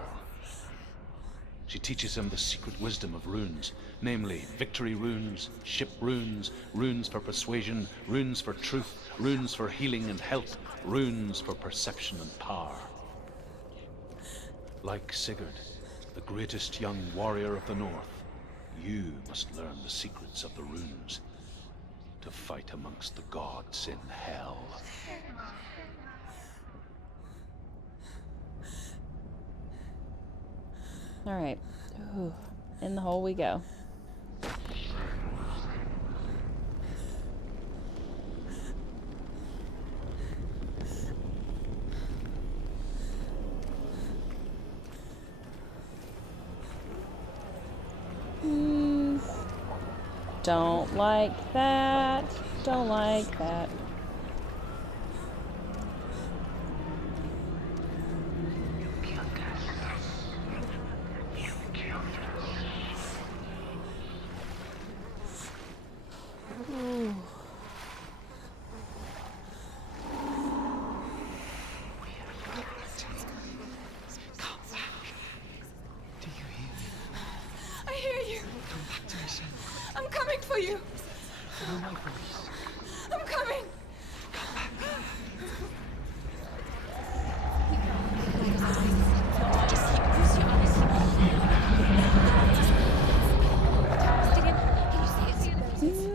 She teaches him the secret wisdom of runes, namely victory runes, ship runes, runes for persuasion, runes for truth, runes for healing and health, runes for perception and power. Like Sigurd, the greatest young warrior of the North, you must learn the secrets of the runes to fight amongst the gods in hell. All right. Ooh, in the hole we go. Don't like that. Don't like that. Ooh. I hear you. I'm coming for you. I'm coming.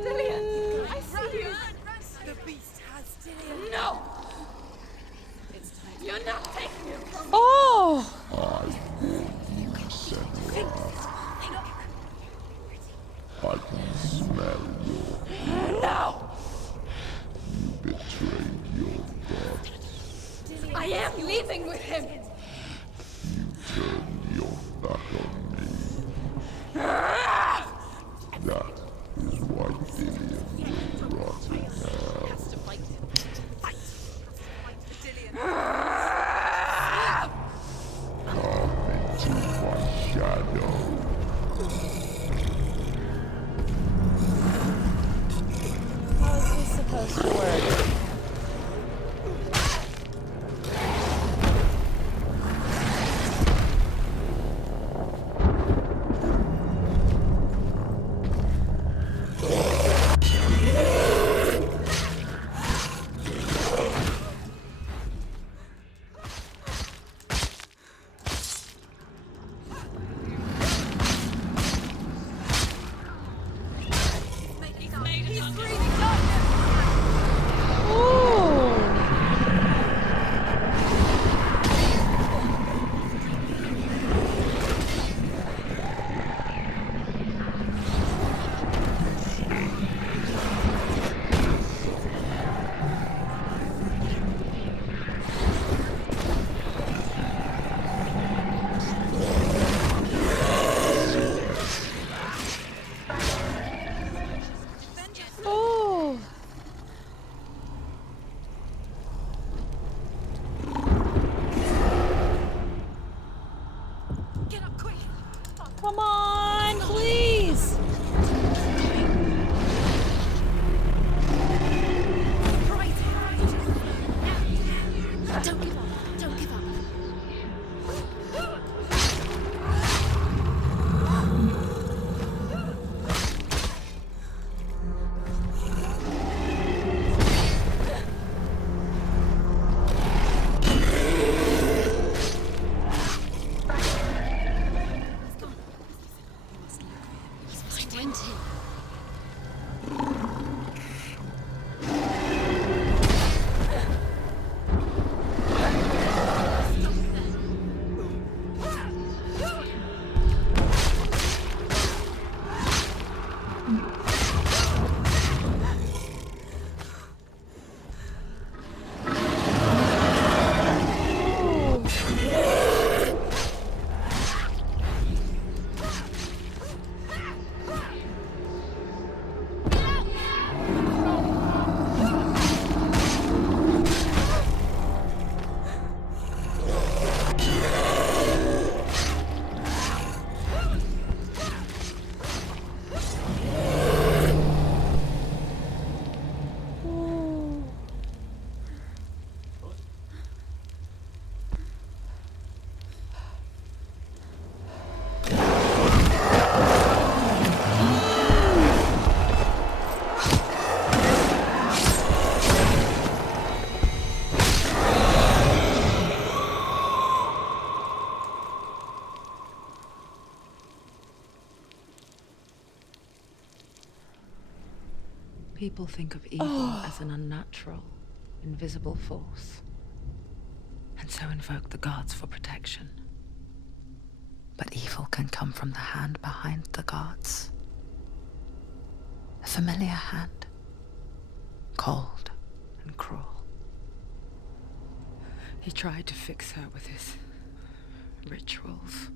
Dillian, I see you. The beast has Dillian. No. You're not taking it from me. Oh! I can smell your No. betrayed your god. I am leaving with him. You turned your back on me. That is why Dillian will rot in hell. Come into my shadow. How is this supposed to work? Oh! Get up quick. Come on, please! Right. Don't give up. Don't give up. Find him. People think of evil as an unnatural, invisible force, and so invoke the gods for protection. But evil can come from the hand behind the gods. A familiar hand, cold and cruel. He tried to fix her with his rituals,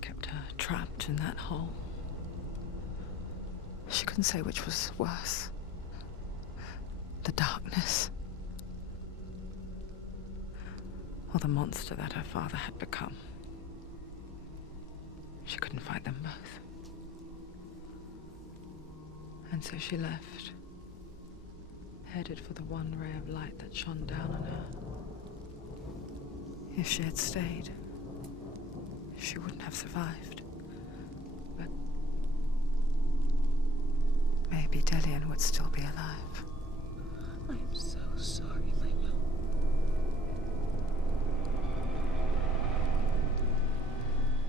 kept her trapped in that hole. She couldn't say which was worse. The darkness. Or the monster that her father had become. She couldn't fight them both. And so she left, headed for the one ray of light that shone down on her. If she had stayed, she wouldn't have survived. But maybe Delian would still be alive. I'm so sorry, my love.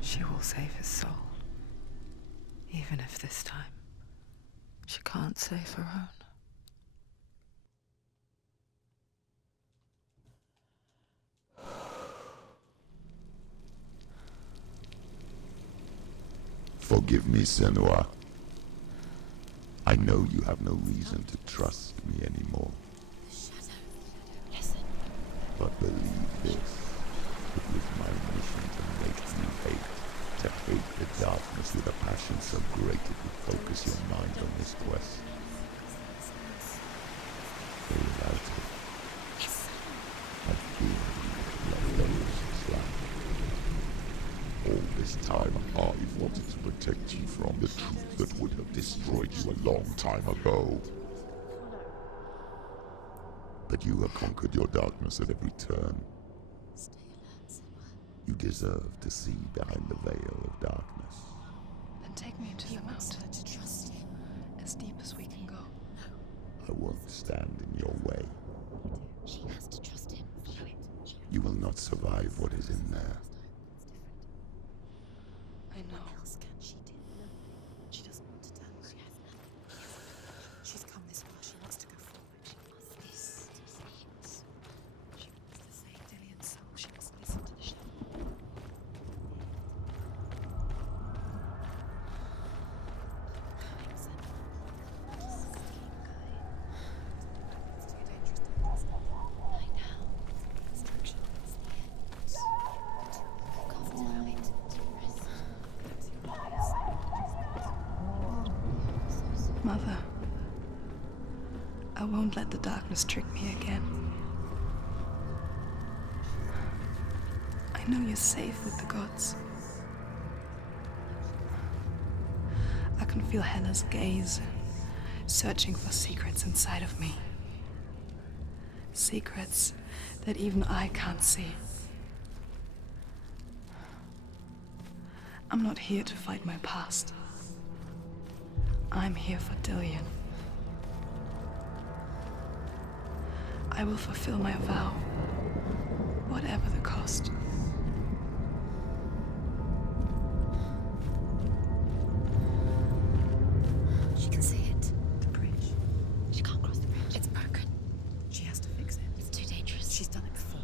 She will save his soul. Even if this time she can't save her own. Forgive me, Senua. I know you have no reason to trust me anymore. Listen. But believe this, it was my mission to make you hate. To hate the darkness with a passion so great it would focus your mind on this quest. Without it, I fear you would have left us slack. All this time, I've wanted to protect you from the truth that would have destroyed you a long time ago. But you have conquered your darkness at every turn. You deserve to see behind the veil of darkness. Then take me into the mountain. To trust him. As deep as we can go. I won't stand in your way. She has to trust him. Follow it. You will not survive what is in there. I know. What else can she do? She doesn't want to tell. She has nothing. She's come this far. She wants to go forward. She must. This is it. She wants to save Delian's soul. She must listen to the shadow. Mother, I won't let the darkness trick me again. I know you're safe with the gods. I can feel Hela's gaze, searching for secrets inside of me. Secrets that even I can't see. I'm not here to fight my past. I'm here for Delian. I will fulfill my vow, whatever the cost. She can see it. The bridge. She can't cross the bridge. It's broken. She has to fix it. It's too dangerous. She's done it before.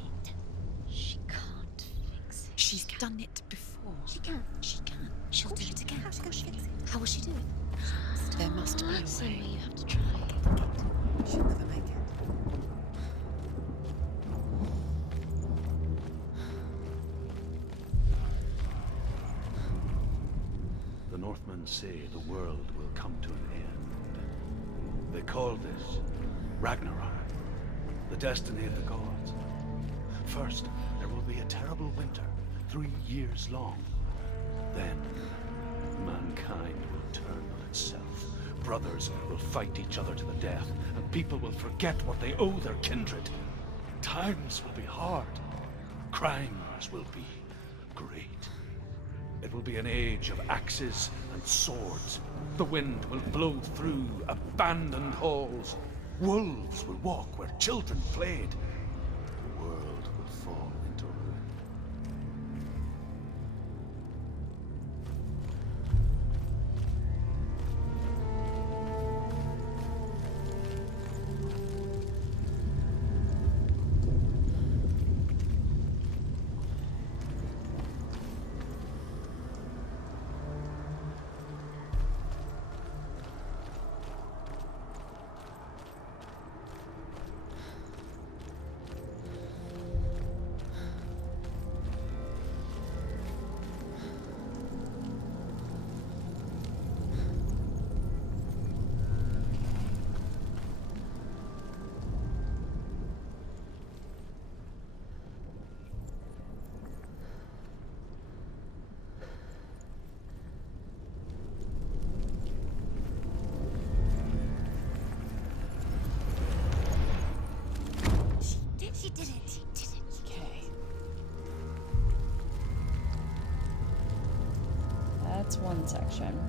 She can't fix it. She's done it before. She can. She can. She'll do it again. How's she gonna fix it? How will she do it? There must be a way. Somewhere you have to try. She'll never make it. The Northmen say the world will come to an end. They call this Ragnarok, the destiny of the gods. First, there will be a terrible winter, 3 years long. Then, mankind will turn on itself. Brothers will fight each other to the death, and people will forget what they owe their kindred. Times will be hard. Crimes will be great. It will be an age of axes and swords. The wind will blow through abandoned halls. Wolves will walk where children played. The world will fall into ruin. That's one section.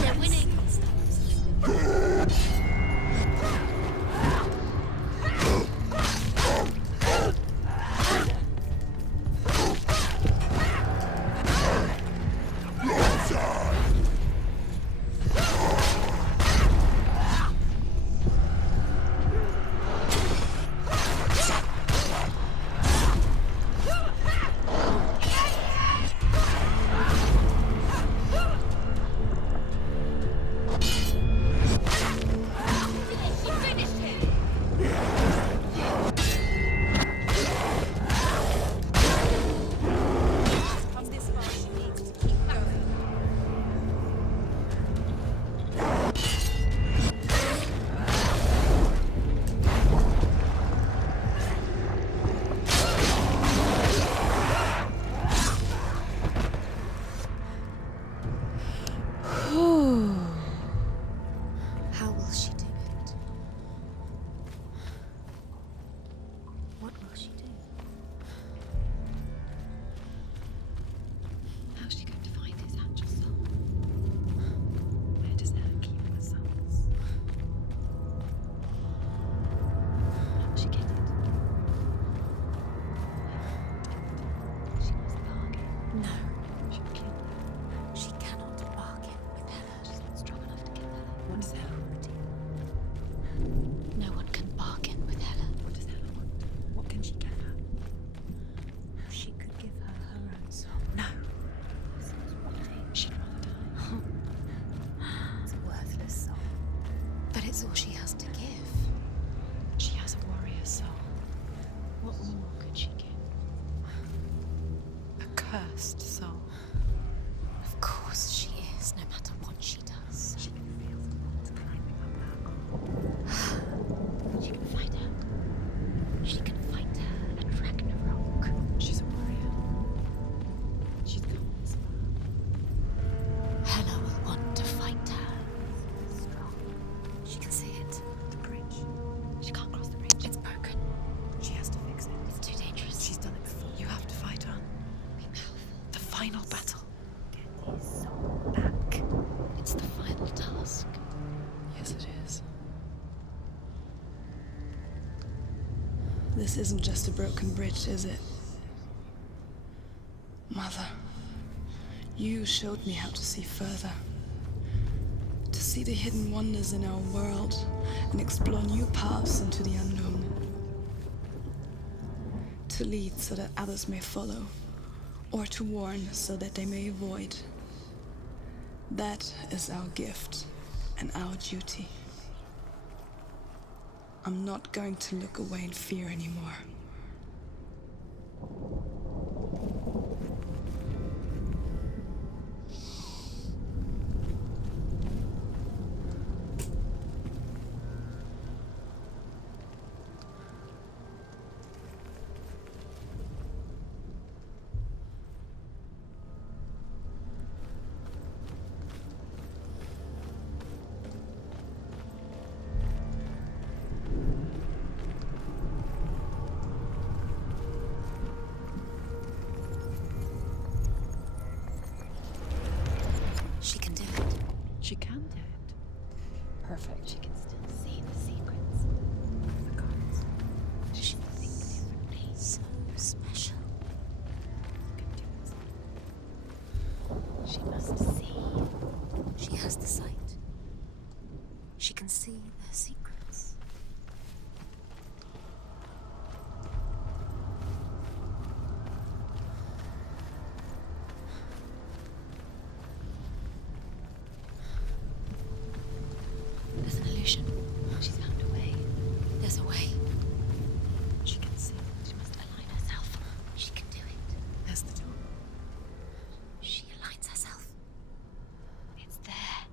They're winning. You finished him. Come this far, she needs to keep going. How will she do it? What will she do? How's she going to find his actual soul? Where does Helen keep her souls? How will she get it? She must bargain. No. She'll kill her. She cannot bargain with Helen. She's not strong enough to kill Helen. What does Helen want? No one can bargain with Helen. What does Helen want? What can she give her? She could give her her own soul. No. She'd rather die. It's a worthless soul. But it's all she has to give. She has a warrior soul. What more could she give? A cursed soul. Of course she is, no matter what she does. She can feel the blood climbing up her arm. She can fight her. She can fight her at Ragnarok. She's a warrior. She's gone this far. Hela will want to fight her. Strong. She can see it. The bridge. She can't cross the bridge. It's broken. She has to fix it. It's too dangerous. She's done it before. You have to fight her. Be powerful. The final battle. Get his soul back. It's the final task. Yes, it is. This isn't just a broken bridge, is it? Mother, you showed me how to see further. To see the hidden wonders in our world and explore new paths into the unknown. To lead so that others may follow, or to warn so that they may avoid. That is our gift and our duty. I'm not going to look away in fear anymore. She can do it. She can do it. Perfect. She can still see the secrets of the gods. She will think differently. So special. She must see. She has the sight. She can see their secrets. There's an illusion. She's found a way. There's a way. She can see. She must align herself. She can do it. There's the door. She aligns herself. It's there.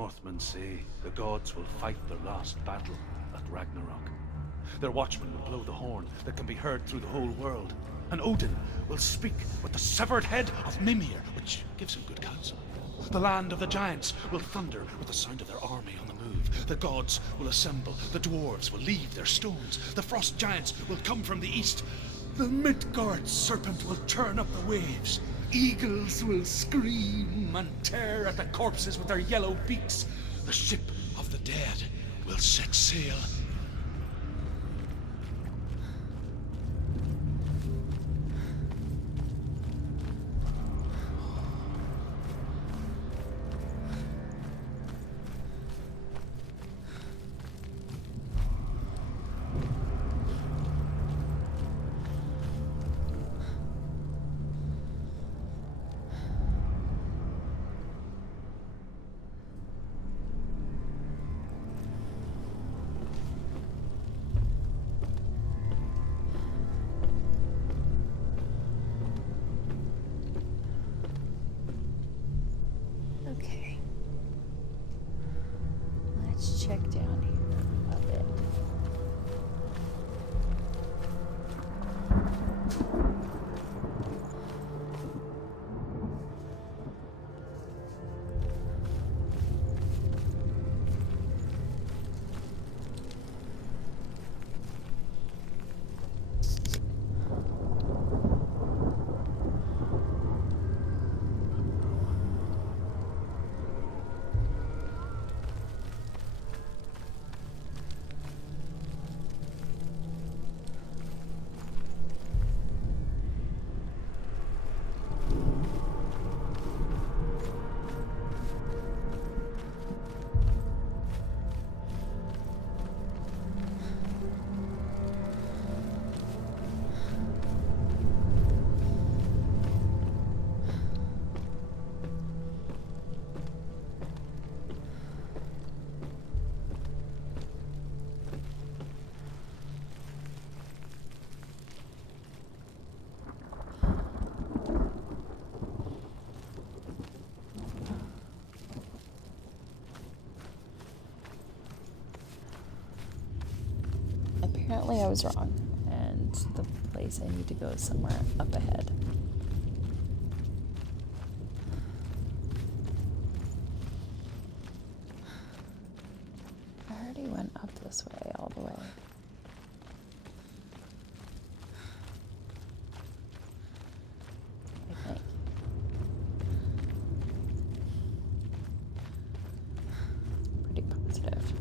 Northmen say the gods will fight their last battle at Ragnarok. Their watchmen will blow the horn that can be heard through the whole world, and Odin will speak with the severed head of Mimir, which gives him good counsel. The land of the giants will thunder with the sound of their army on the move. The gods will assemble, the dwarves will leave their stones, the frost giants will come from the east, the Midgard serpent will turn up the waves, eagles will scream and tear at the corpses with their yellow beaks. The ship of the dead will set sail. Okay. Let's check down here a bit. Apparently I was wrong, and the place I need to go is somewhere up ahead. I already went up this way, all the way. I think. Pretty positive.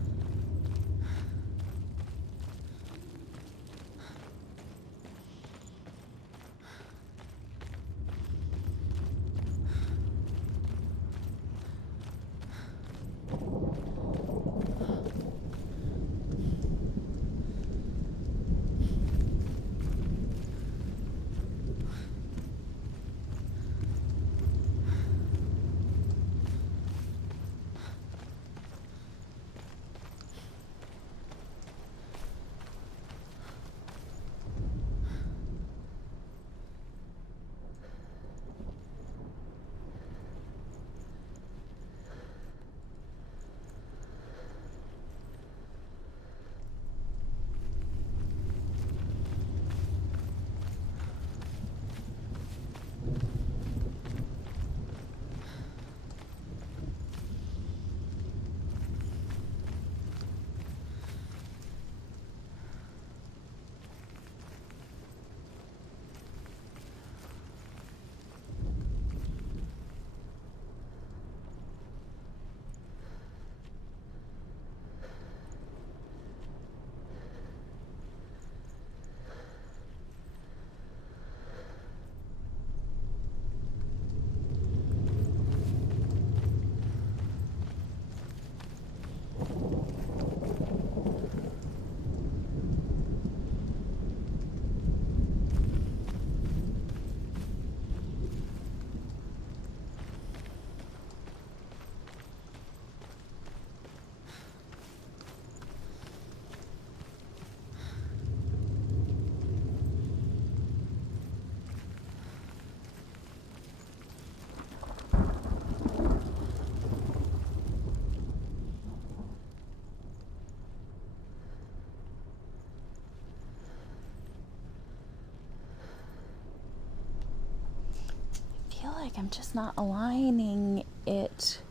I'm just not aligning it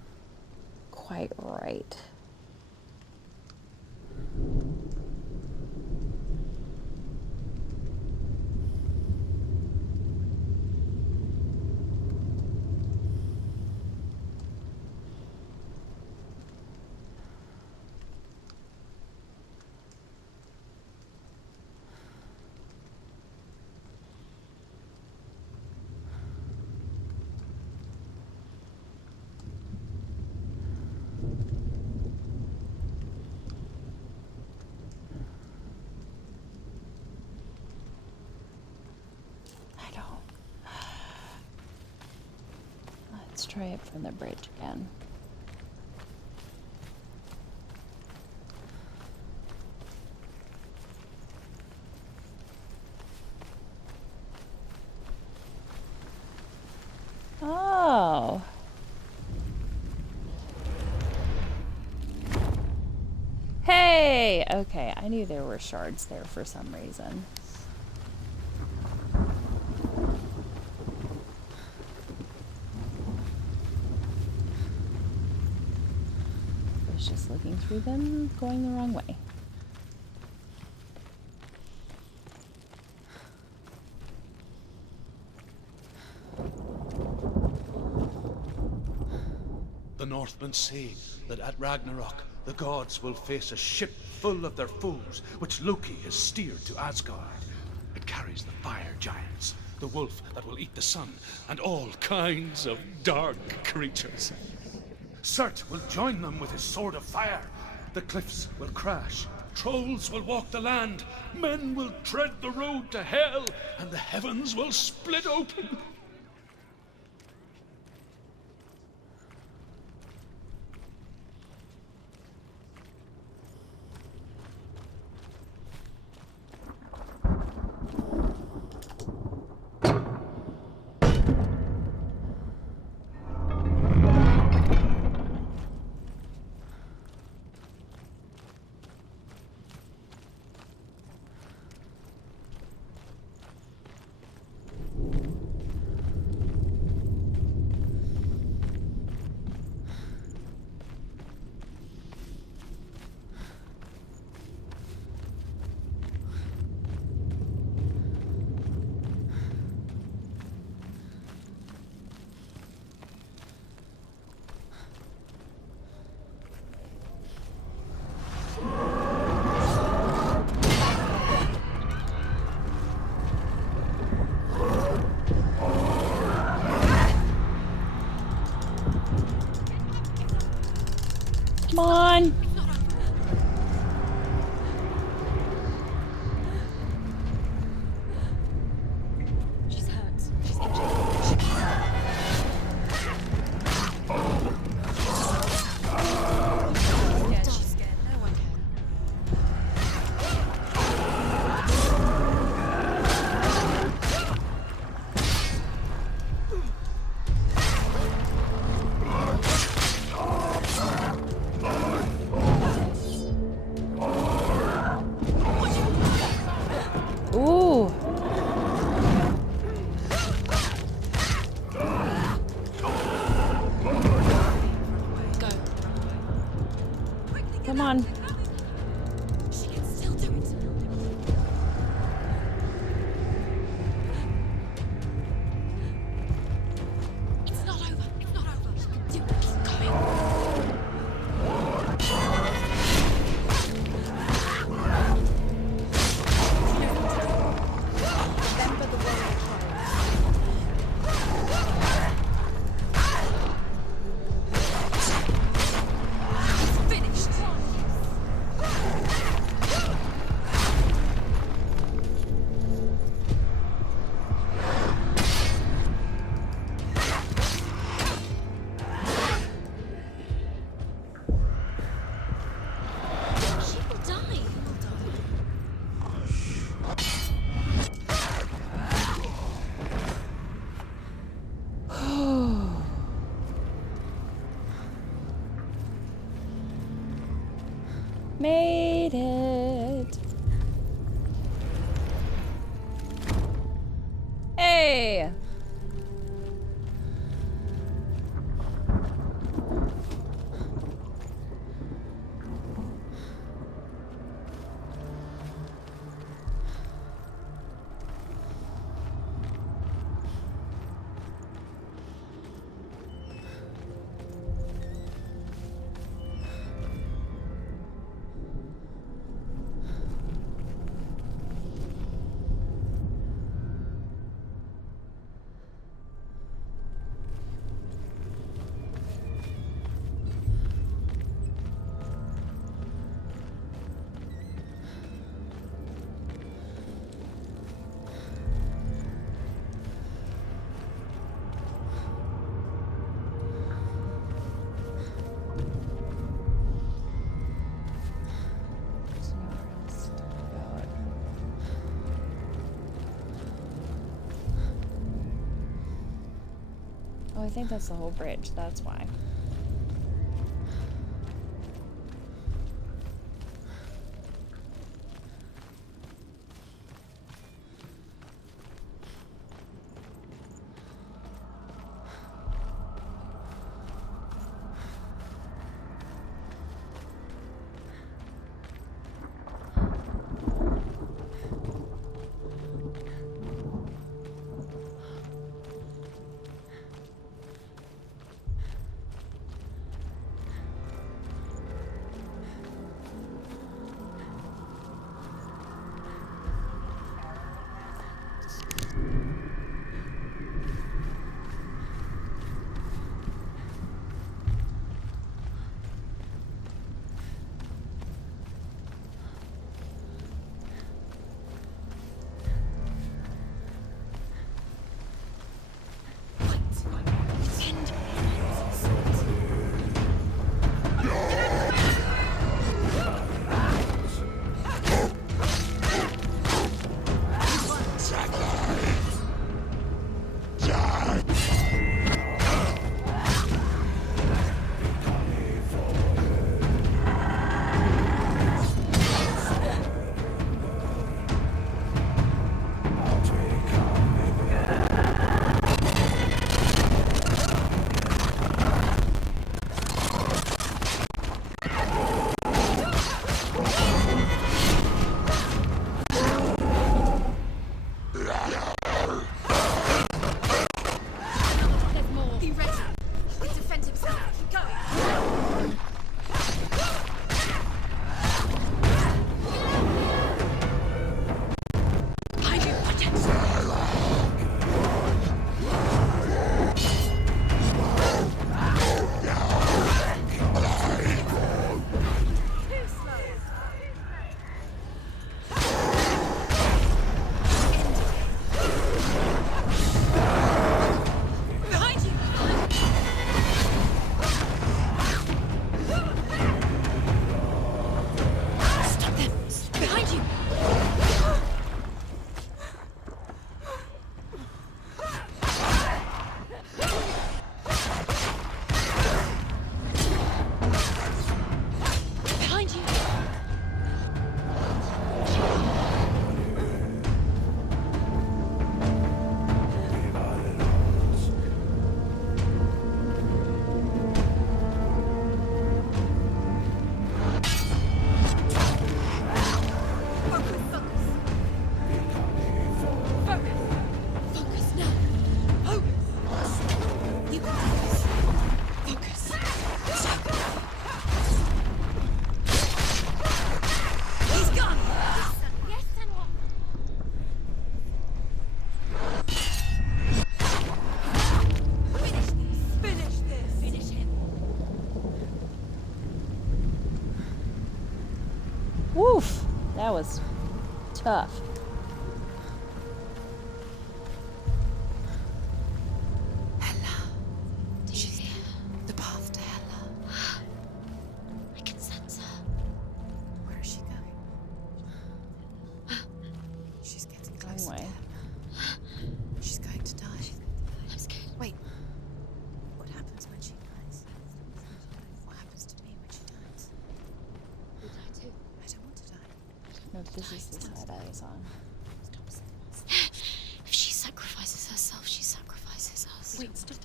quite right. Let's try it from the bridge again. Oh. Hey! Okay, I knew there were shards there for some reason. Just looking through them, going the wrong way. The Northmen say that at Ragnarok, the gods will face a ship full of their foes, which Loki has steered to Asgard. It carries the fire giants, the wolf that will eat the sun, and all kinds of dark creatures. Surt will join them with his sword of fire. The cliffs will crash. Trolls will walk the land. Men will tread the road to hell. And the heavens will split open. Come on! She's hurt. She's injured. She's scared. No one can. Ooh! Go. Come on. She can still do it. It's not over. It's not over. She can do it. Keep going. Remember the warrior It's finished. She will die. Made it. Hey! I think that's the whole bridge. That's why. Woof! That was tough. Hela. Did you hear? The path to Hela. I can sense her. Where is she going? She's getting closer to Hela. She's going to die. I'm scared. Wait. What happens when she dies? What happens to me when she dies? You die too. I don't want to die. No, this is the side I was on. If she sacrifices herself, she sacrifices us. Wait, stop.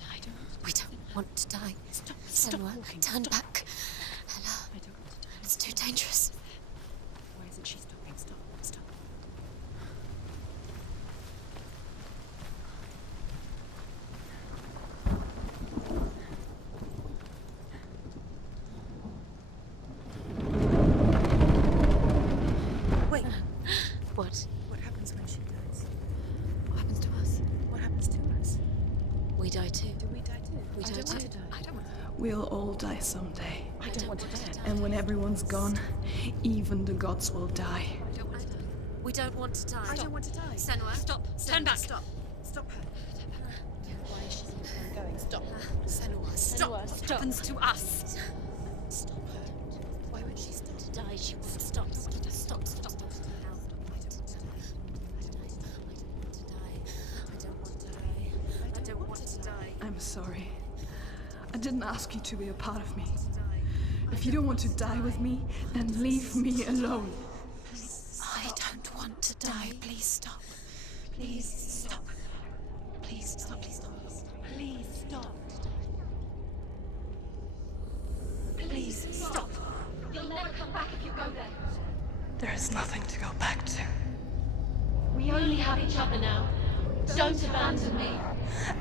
We don't want to die. Stop Senua, walking. turn Stop. back. Hela, I don't want to die. it's too dangerous. Why isn't she stopping? Stop. Wait. What? What happens when she dies? What happens to us? What happens to us? We die too. Do we die too? We I die don't want too. to die. I don't want to die. We'll all die someday. I don't want to die. And when everyone's gone, even the gods will die. I don't want to die. We don't want to die. I don't want to die. Senua, stop. Turn back. Stop. Stop her. Why is she going? Stop. Senua, stop. What happens to us? Stop her. Why would she stop? To die, she won't stop. Stop. I don't want to die. I don't want to die. I don't want to die. I don't want to die. I'm I'm sorry. I didn't ask you to be a part of me. If you don't want to die with me, then leave me alone. I don't want to die. Please stop. Please stop. Please stop. Please stop. Please stop. Please stop. You'll never come back if you go there. There is nothing to go back to. We only have each other now. Don't abandon me.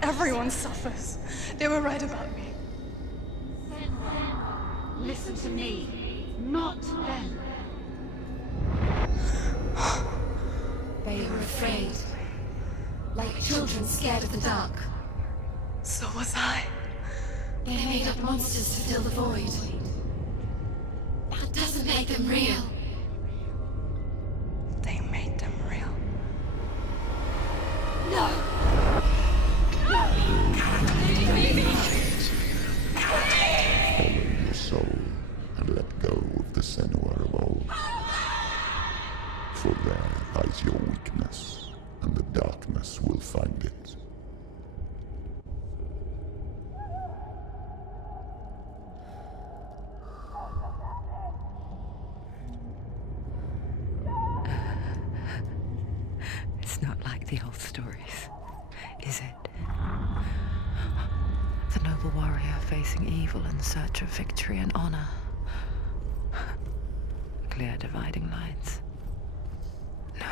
Everyone suffers. They were right about me. Listen to me, not them. They were afraid. Like children scared of the dark. So was I. They made up monsters to fill the void. That doesn't make them real. They made them real. No! Follow your soul and let go of the Senua of old. For there lies your weakness, and the darkness will find it. It's not like the old stories, is it? The noble warrior facing evil in search of victory and honor. Clear dividing lines. No.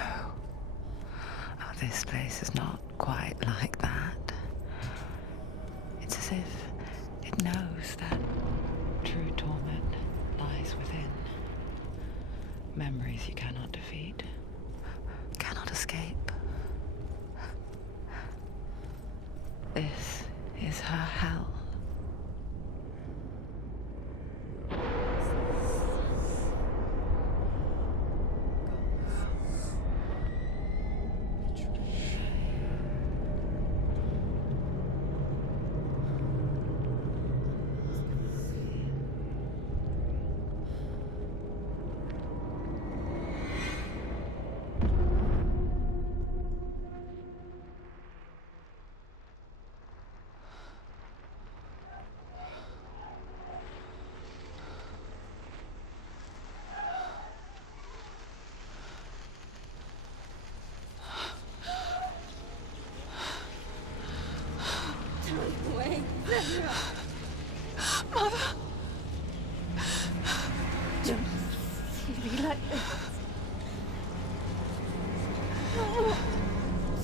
Oh, this place is not quite like that. It's as if it knows that true torment lies within. Memories you cannot defeat, cannot escape. This is her hell.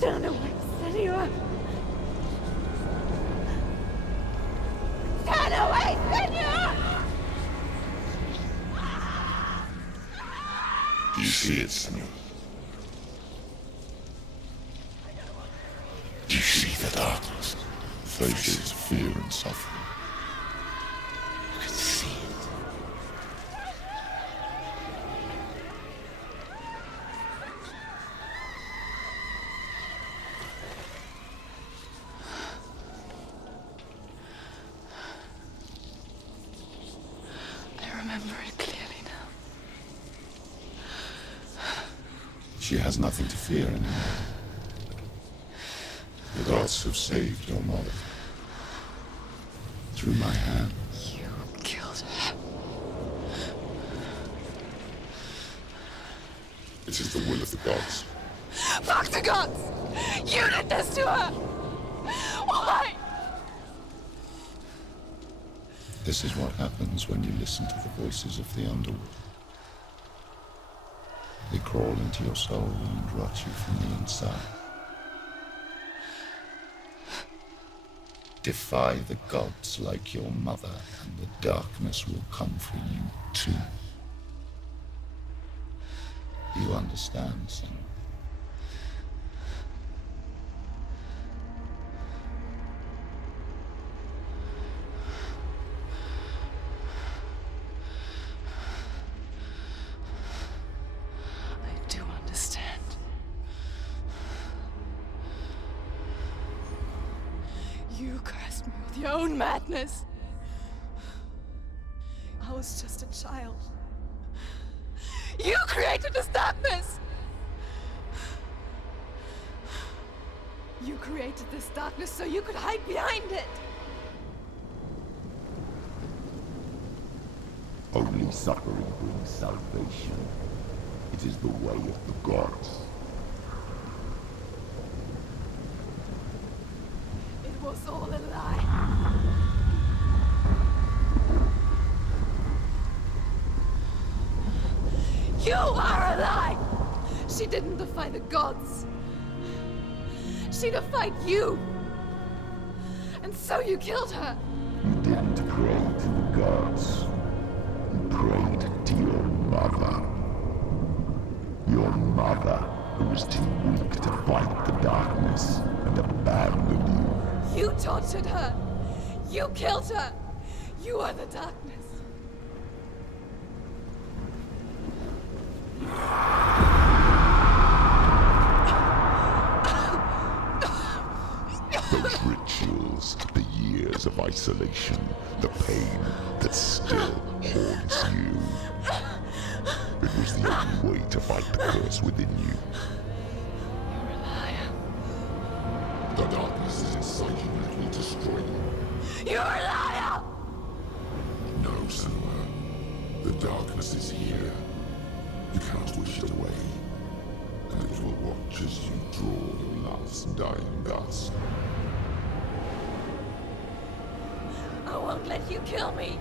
Turn away, Senua! Turn away, Senua! Do you see it, Senua? Do you see the darkness? Faces fear and suffering. You can see it. I remember it clearly now. She has nothing to fear anymore. The gods have saved your mother. Through my hand. You killed her. It is the will of the gods. Fuck the gods! You did this to her! Why? This is what happens when you listen to the voices of the underworld. They crawl into your soul and rot you from the inside. Defy the gods like your mother, and the darkness will come for you too. You understand, son? I do understand. You cursed me with your own madness. I was just a child. You created this darkness! You created this darkness so you could hide behind it! Only suffering brings salvation. It is the way of the gods. It was all a lie. You are a lie! She didn't defy the gods. She defied you. And so you killed her. You didn't pray to the gods. You prayed to your mother. Your mother, who was too weak to fight the darkness and abandoned you. You tortured her. You killed her. You are the darkness. Those rituals, the years of isolation, the pain that still haunts you. It was the only way to fight the curse within you. You're a liar. The darkness is inside you and it will destroy you. You're a liar! No, Senua. The darkness is here. You cannot wish it away. And it will watch as you draw your last dying gasp. I won't let you kill me.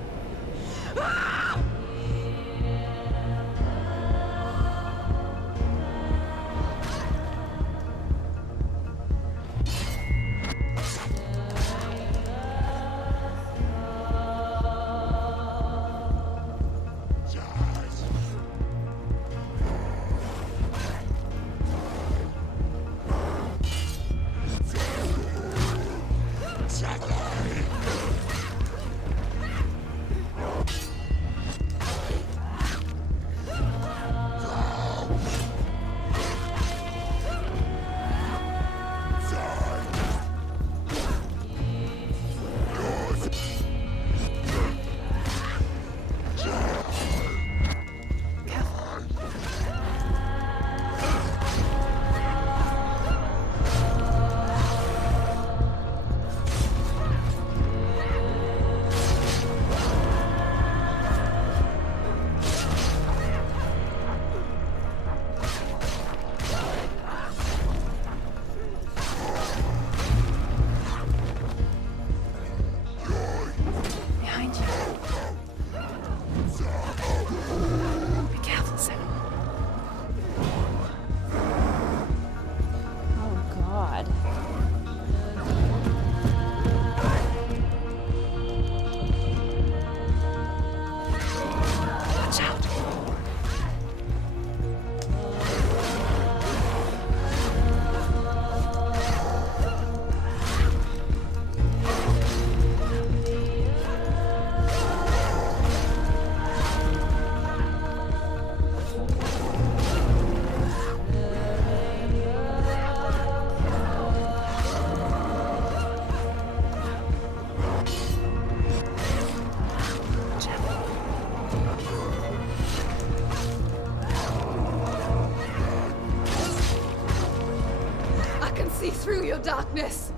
Through your darkness.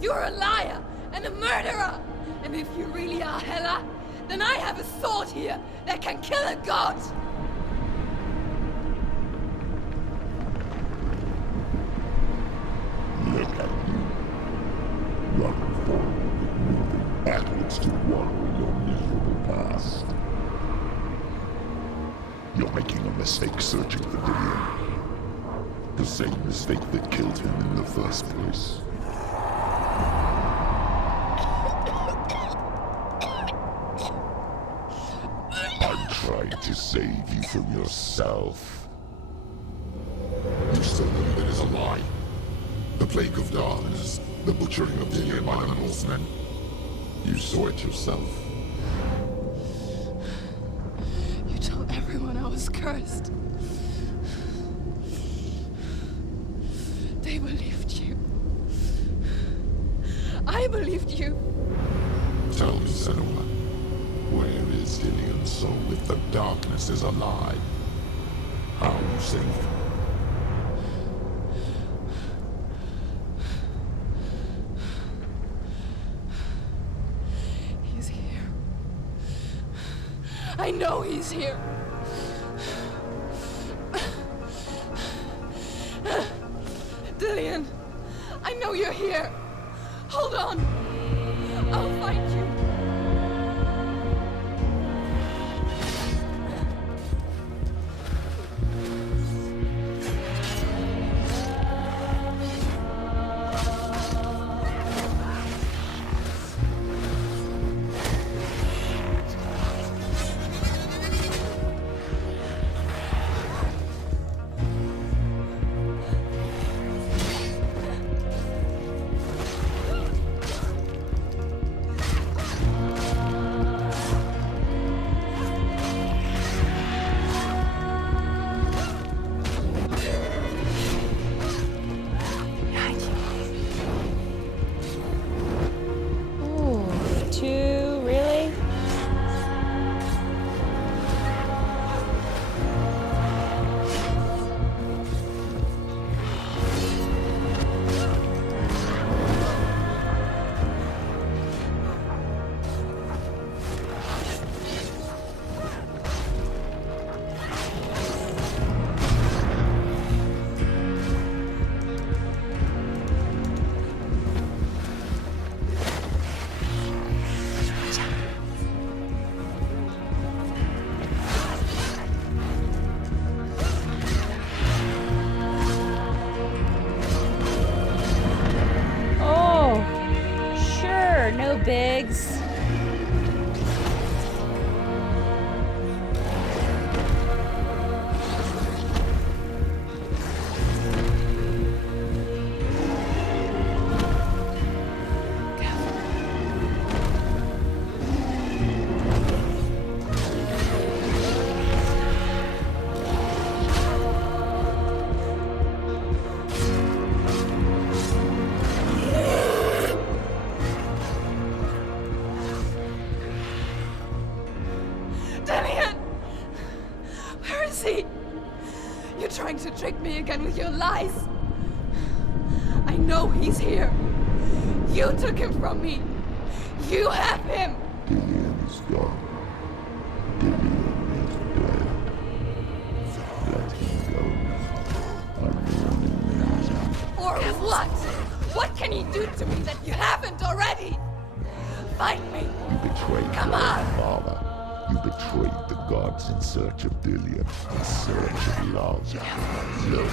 You're a liar and a murderer. And if you really are Hela, then I have a sword here that can kill a god. Look at you. Running forward, moving backwards to wallow in your miserable past. You're making a mistake searching for Dillion. The same mistake that killed him in the first place. I'm trying to save you from yourself. You still believe it is a lie. The plague of darkness, the butchering of Dillion by the Northmen. You saw it yourself. You told everyone I was cursed. They believed you. I believed you. Tell me, Senua, where is Dillion's soul if the darkness is alive? How you save him? He's here. I know he's here. Dillian, I know you're here. Hold on. I'll find you. Biggs. Trying to trick me again with your lies. I know he's here. You took him from me. You have him. Dillian is gone. Dillian is dead. Let him go. I'm warning you. Or what? What can he do to me that you haven't already? Fight me. You betrayed Come your on. father. You betrayed the gods in search of Dillian, in search of love. Look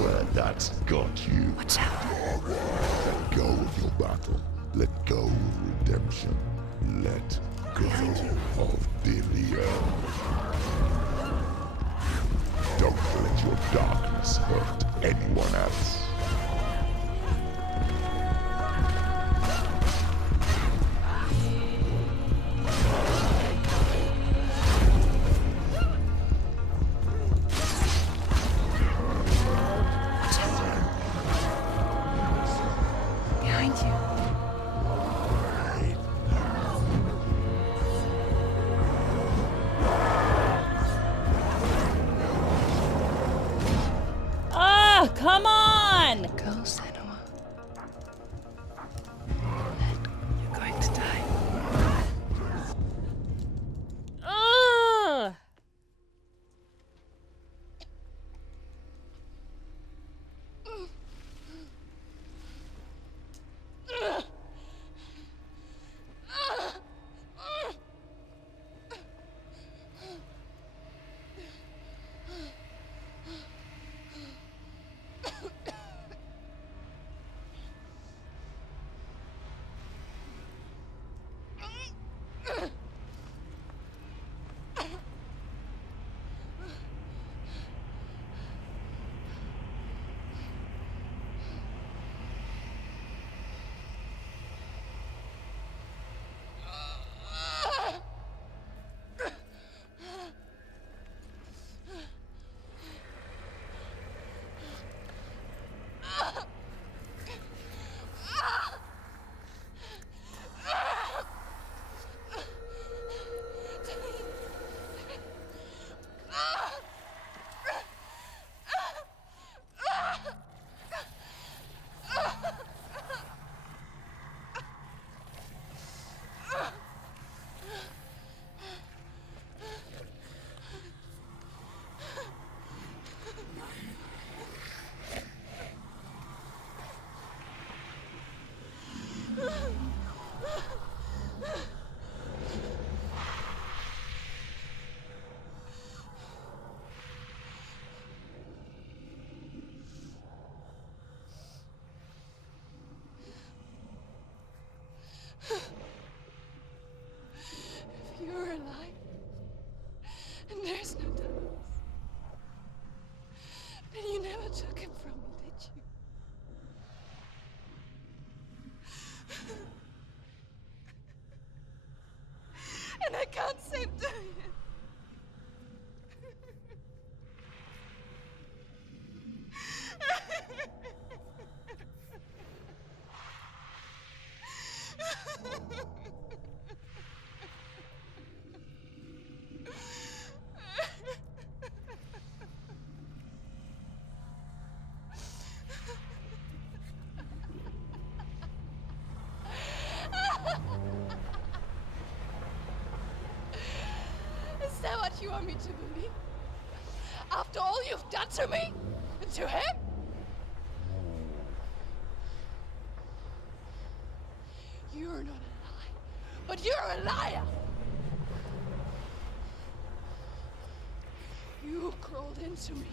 where that's got you. Watch out. Let go of your battle. Let go of redemption. Let go of Dillian. Don't let your darkness hurt anyone else. Come on! want me to believe? After all you've done to me? And to him? You're not a lie, but you're a liar! You crawled into me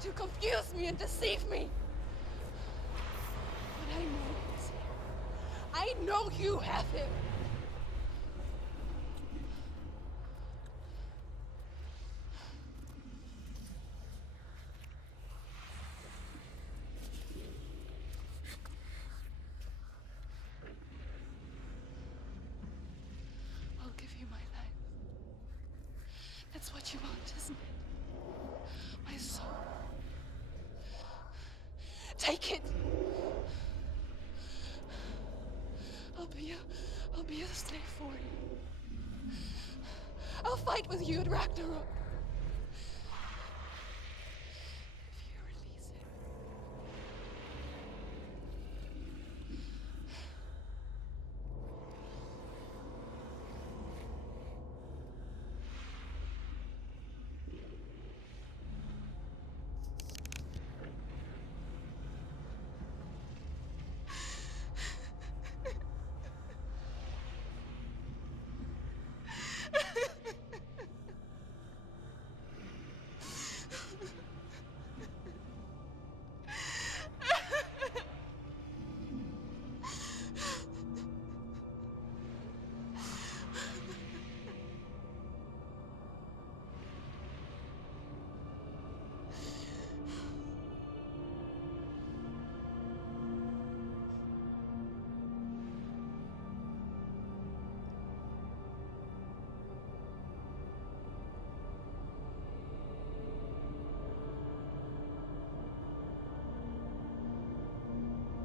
to confuse me and deceive me. But I know he's here. I know you have him. I'll give you my life. That's what you want, isn't it? My soul. Take it. I'll be a slave for you. I'll fight with you at Ragnarok. If you release it.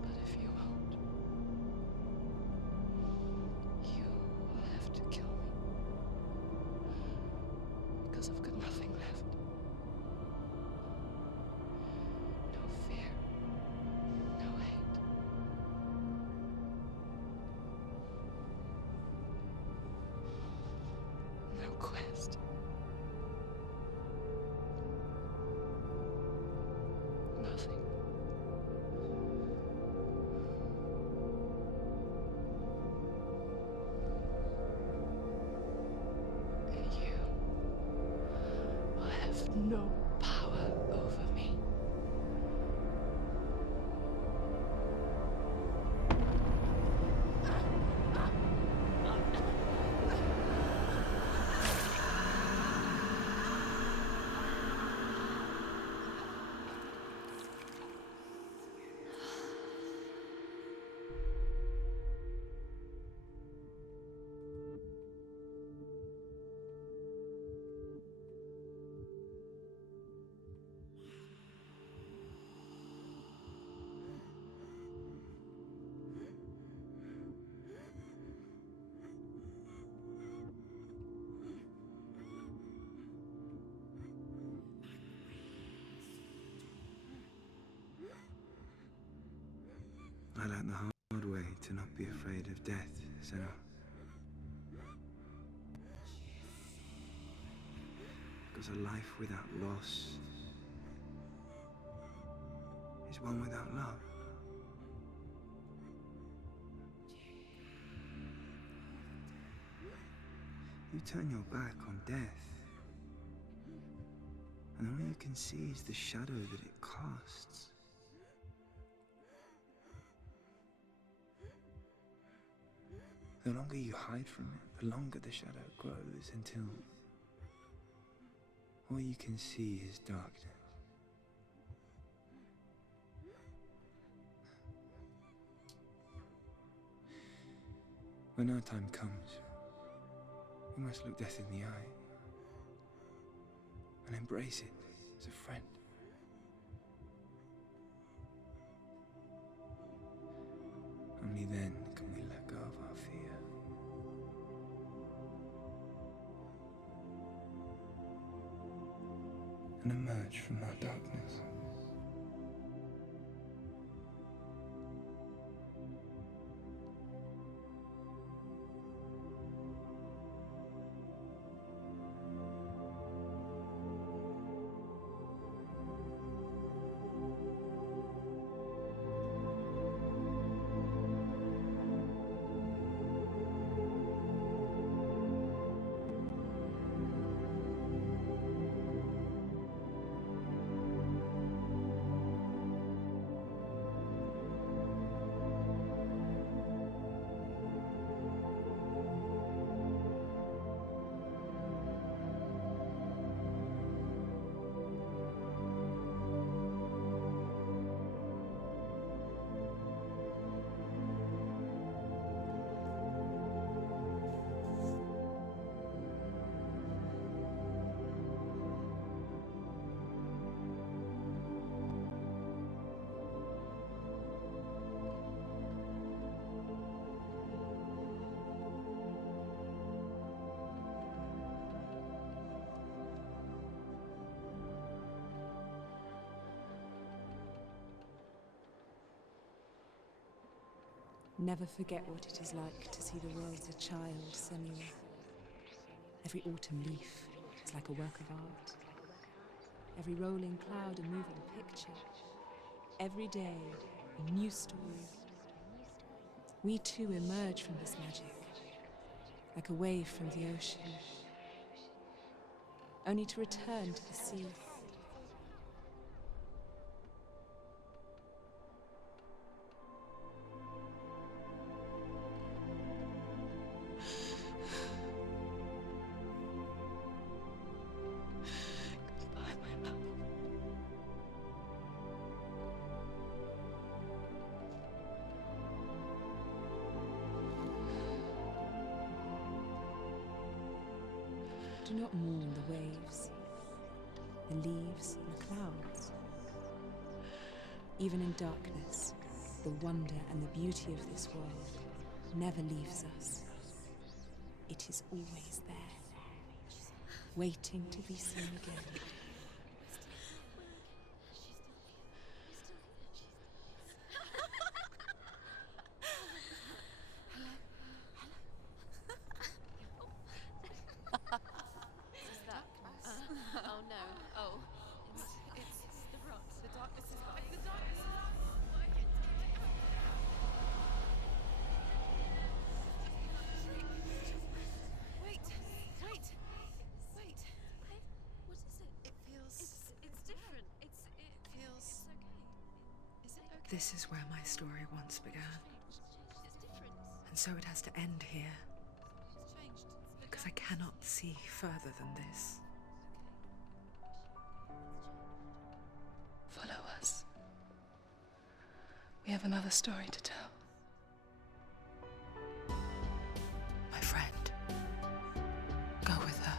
But if you won't, you will have to kill me. Because I've got nothing left. No fear. No hate. No quest. Nothing. And you will have no power over me. I learned the hard way to not be afraid of death, Senua. Because a life without loss is one without love. You turn your back on death, and all you can see is the shadow that it casts. The longer you hide from it, the longer the shadow grows until all you can see is darkness. When our time comes, we must look death in the eye and embrace it as a friend. Only then can we let go of our fear. And emerge from our darkness. Never forget what it is like to see the world as a child, Senua. Every autumn leaf is like a work of art. Every rolling cloud a moving picture. Every day a new story. We too emerge from this magic, like a wave from the ocean, only to return to the sea. Do not mourn the waves, the leaves, and the clouds. Even in darkness, the wonder and the beauty of this world never leaves us. It is always there, waiting to be seen again. Oh no. Oh. It's the rot. The darkness is back. The darkness is working. Wait. What is it? It feels... It's different. It feels... It's okay. Is it okay? This is where my story once began. It's different. And so it has to end here, It's changed. because I cannot see further than this. Follow us. We have another story to tell. My friend, go with her.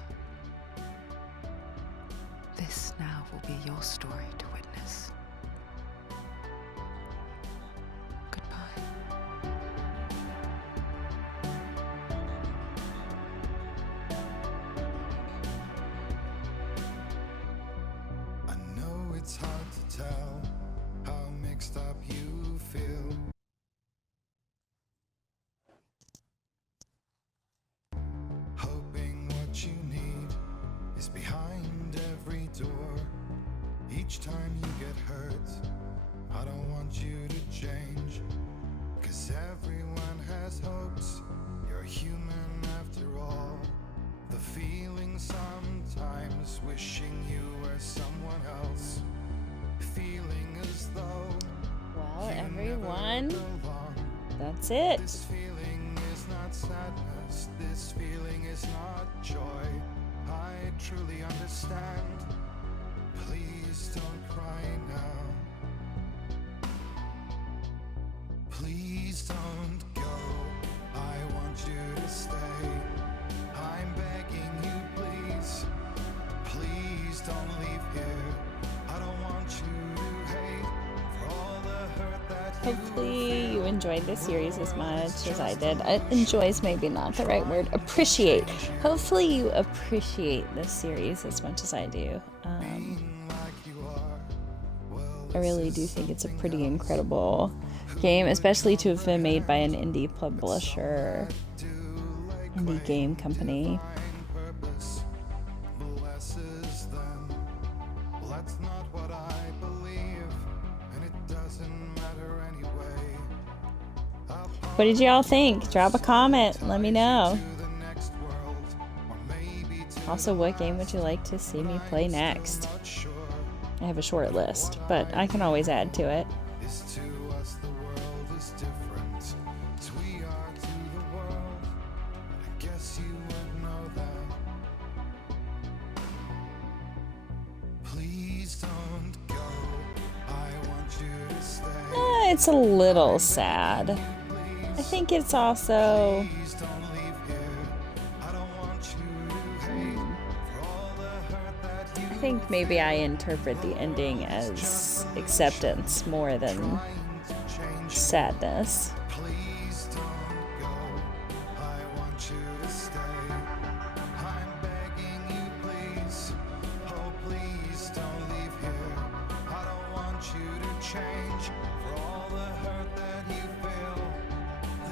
This now will be your story to witness. Goodbye. I know it's hard to tell how mixed up you feel. Hoping what you need is behind every door. Each time you get hurt, I don't want you to change. 'Cause everyone has hopes, you're human after all. The feeling sometimes wishing you were someone else. Feeling as though Well, you everyone, never belong. that's it. This feeling is not sadness, this feeling is not joy. I truly understand. Please don't cry now. Please don't go. I want you to stay. I'm begging you, please. Please don't leave here. I don't want you to hate for all the hurt that Hopefully you enjoyed this series as much as I did. Enjoy is maybe not the right word. Appreciate. Hopefully you appreciate this series as much as I do. I really do think it's a pretty incredible game, especially to have been made by an indie publisher, indie game company. purpose blesses them. Well, that's not what I believe, and it doesn't matter anyway. What did y'all think? Drop a comment. Let me know. To the next world, or maybe to Also, what game would you like to see me play next? not sure. I have a short list, but I can always add to it. Is to us the world is different as we are to the world. I guess you would know that. Please don't go. I want you to stay. It's a little sad. I think it's also... Please don't leave here. I don't want you to hate for all the hurt that you I think maybe I interpret the ending as acceptance more than change. sadness. Please don't go. I want you to stay. I'm begging you, please. Oh, please don't leave here. I don't want you to change for all the hurt that you feel.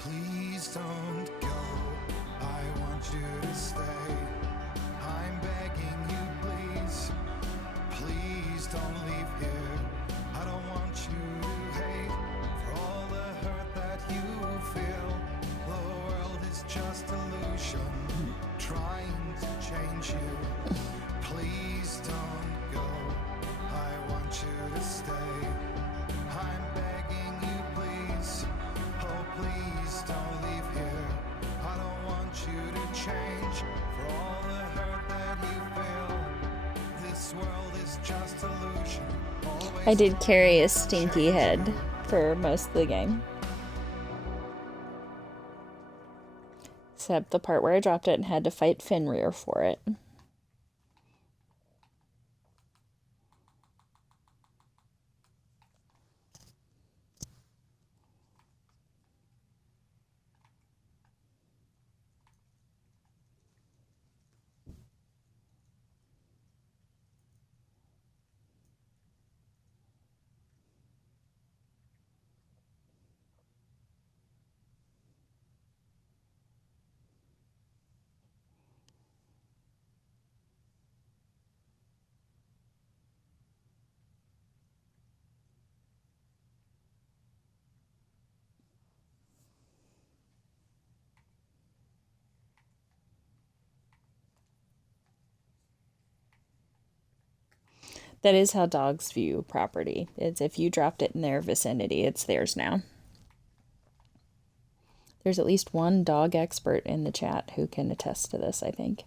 Please don't go. I want you to stay. I'm begging you, please. Please don't leave here. I don't want you to hate for all the hurt that you feel. The world is just illusion, trying to change you. Please don't go. I want you to stay. I'm begging you, please. Oh, please don't leave here. I don't want you to change for all the hurt that you feel. This world is just illusion. I did carry a stinky head for most of the game. Except the part where I dropped it and had to fight Fenrir for it. That is how dogs view property. It's if you dropped it in their vicinity, it's theirs now. There's at least one dog expert in the chat who can attest to this, I think.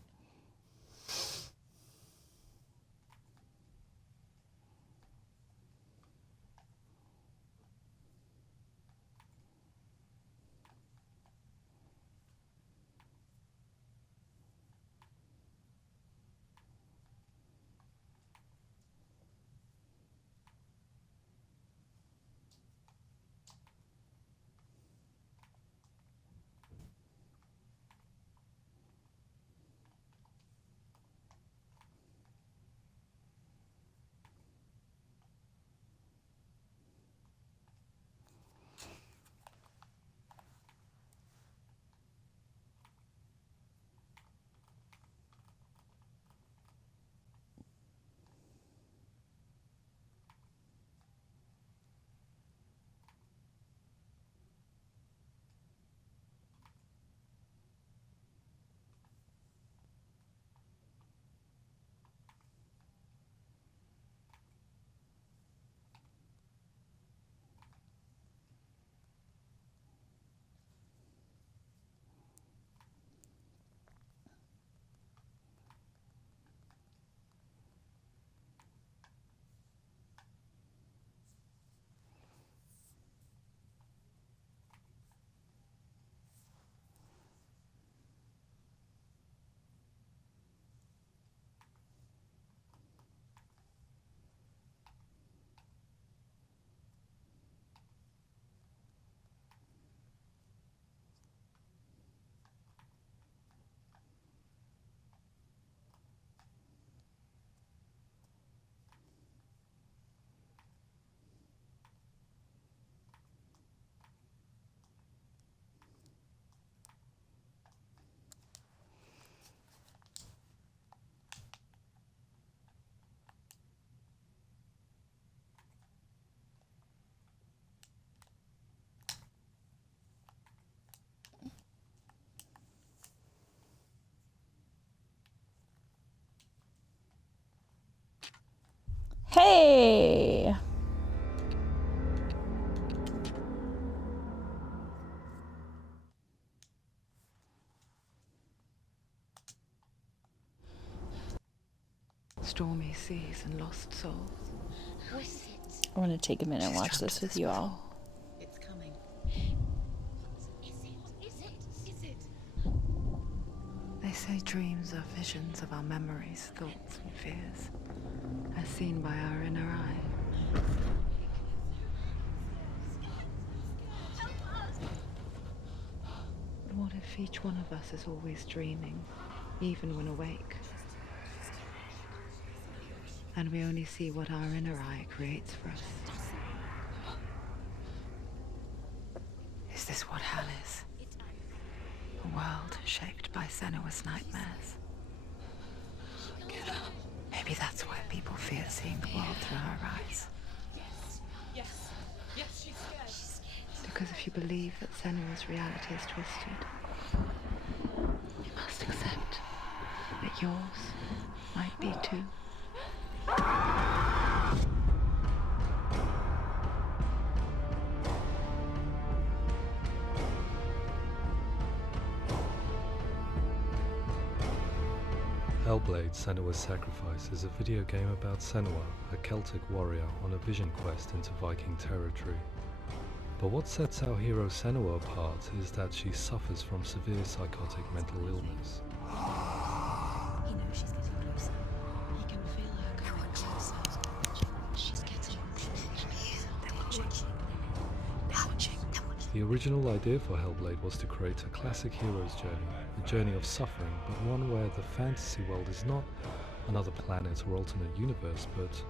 Hey! Stormy seas and lost souls. I want to take a minute and watch this with you all. It's coming. Is it? They say dreams are visions of our memories, thoughts, and fears, as seen by our inner eye. But what if each one of us is always dreaming, even when awake? And we only see what our inner eye creates for us. Is this what hell is? A world shaped by Senua's nightmares. Maybe that's why people fear seeing the world through her eyes. Yes, she's scared. Because if you believe that Senua's reality is twisted, you must accept that yours might be too. Hellblade: Senua's Sacrifice is a video game about Senua, a Celtic warrior on a vision quest into Viking territory. But what sets our hero Senua apart is that she suffers from severe psychotic mental illness. He knows she's getting closer. He can feel her coming closer. She's getting closer. They're watching. The original idea for Hellblade was to create a classic hero's journey, a journey of suffering, but one where the fantasy world is not another planet or alternate universe, but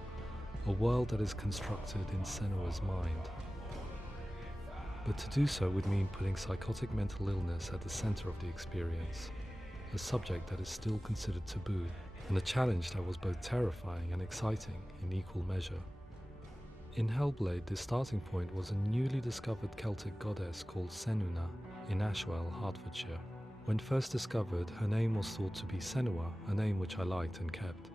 a world that is constructed in Senua's mind. But to do so would mean putting psychotic mental illness at the center of the experience, a subject that is still considered taboo, and a challenge that was both terrifying and exciting in equal measure. In Hellblade, the starting point was a newly discovered Celtic goddess called Senua in Ashwell, Hertfordshire. When first discovered, her name was thought to be Senua, a name which I liked and kept.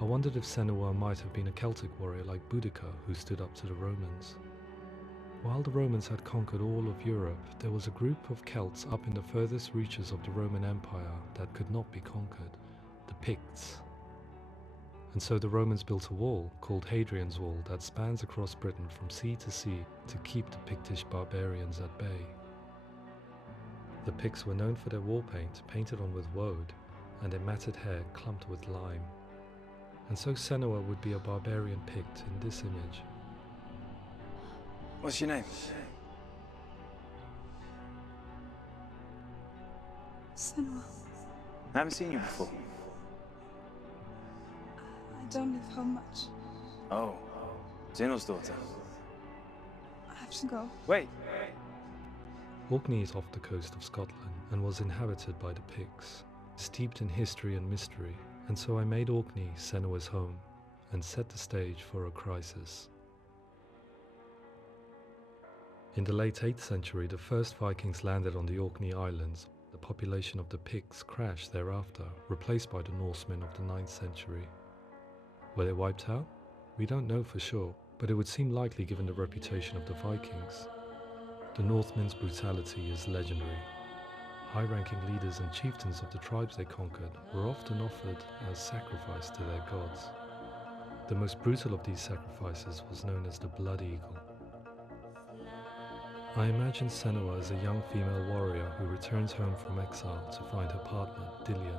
I wondered if Senua might have been a Celtic warrior like Boudica who stood up to the Romans. While the Romans had conquered all of Europe, there was a group of Celts up in the furthest reaches of the Roman Empire that could not be conquered, the Picts. And so the Romans built a wall, called Hadrian's Wall, that spans across Britain from sea to sea to keep the Pictish barbarians at bay. The Picts were known for their war paint, painted on with woad, and their matted hair clumped with lime. And so Senua would be a barbarian Pict in this image. What's your name? Senua. I haven't seen you before. I don't leave home much. Oh, Zeno's daughter. I have to go. Wait. Orkney is off the coast of Scotland and was inhabited by the Picts, steeped in history and mystery, and so I made Orkney Senua's home and set the stage for a crisis. In the late 8th century, the first Vikings landed on the Orkney Islands. The population of the Picts crashed thereafter, replaced by the Norsemen of the 9th century. Were they wiped out? We don't know for sure, but it would seem likely given the reputation of the Vikings. The Northmen's brutality is legendary. High-ranking leaders and chieftains of the tribes they conquered were often offered as sacrifice to their gods. The most brutal of these sacrifices was known as the Blood Eagle. I imagine Senua as a young female warrior who returns home from exile to find her partner, Dillion,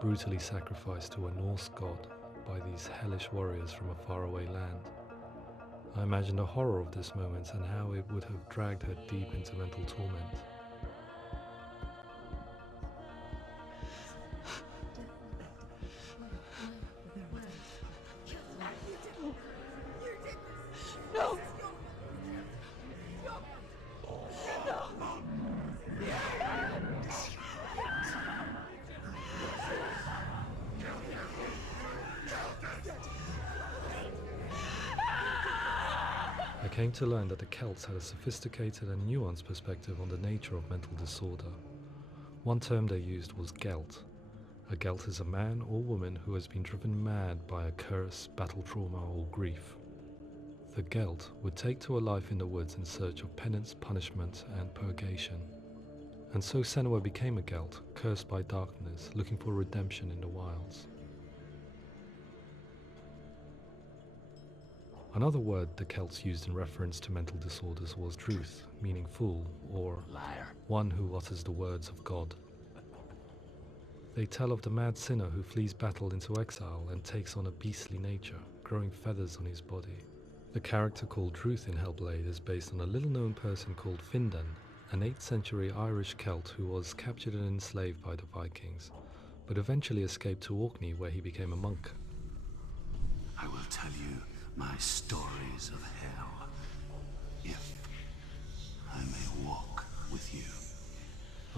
brutally sacrificed to a Norse god by these hellish warriors from a faraway land. I imagine the horror of this moment and how it would have dragged her deep into mental torment. No! I came to learn that the Celts had a sophisticated and nuanced perspective on the nature of mental disorder. One term they used was Gelt. A Gelt is a man or woman who has been driven mad by a curse, battle trauma, or grief. The Gelt would take to a life in the woods in search of penance, punishment, and purgation. And so Senua became a Gelt, cursed by darkness, looking for redemption in the wilds. Another word the Celts used in reference to mental disorders was truth, meaning fool, or liar, one who utters the words of God. They tell of the mad sinner who flees battle into exile and takes on a beastly nature, growing feathers on his body. The character called Truth in Hellblade is based on a little-known person called Findan, an 8th century Irish Celt who was captured and enslaved by the Vikings, but eventually escaped to Orkney where he became a monk. I will tell you my stories of hell, if I may walk with you.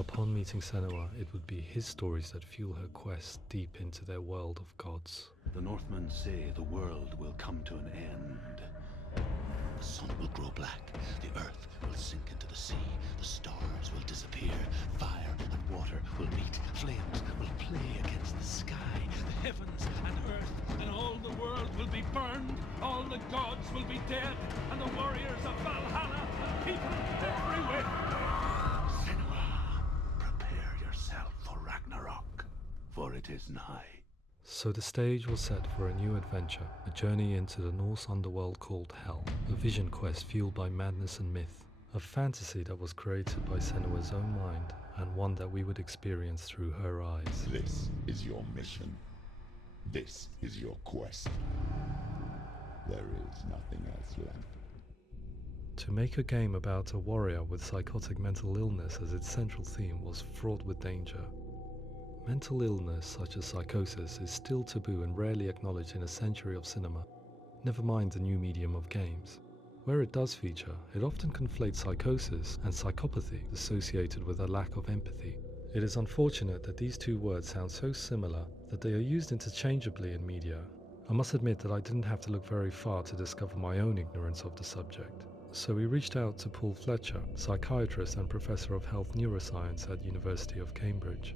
Upon meeting Senua, it would be his stories that fuel her quest deep into their world of gods. The Northmen say the world will come to an end. The sun will grow black, the earth will sink into the sea, the stars will disappear, fire and water will meet, flames will play against the sky, The heavens and earth and all the world will be burned, all the gods will be dead, and the warriors of Valhalla and people everywhere. Senua, prepare yourself for Ragnarok, for it is nigh. So the stage was set for a new adventure, a journey into the Norse underworld called Hell, a vision quest fueled by madness and myth, a fantasy that was created by Senua's own mind, and one that we would experience through her eyes. This is your mission. This is your quest. There is nothing else left. To make a game about a warrior with psychotic mental illness as its central theme was fraught with danger. Mental illness, such as psychosis, is still taboo and rarely acknowledged in a century of cinema, never mind the new medium of games. Where it does feature, it often conflates psychosis and psychopathy associated with a lack of empathy. It is unfortunate that these two words sound so similar that they are used interchangeably in media. I must admit that I didn't have to look very far to discover my own ignorance of the subject. So we reached out to Paul Fletcher, psychiatrist and professor of health neuroscience at University of Cambridge.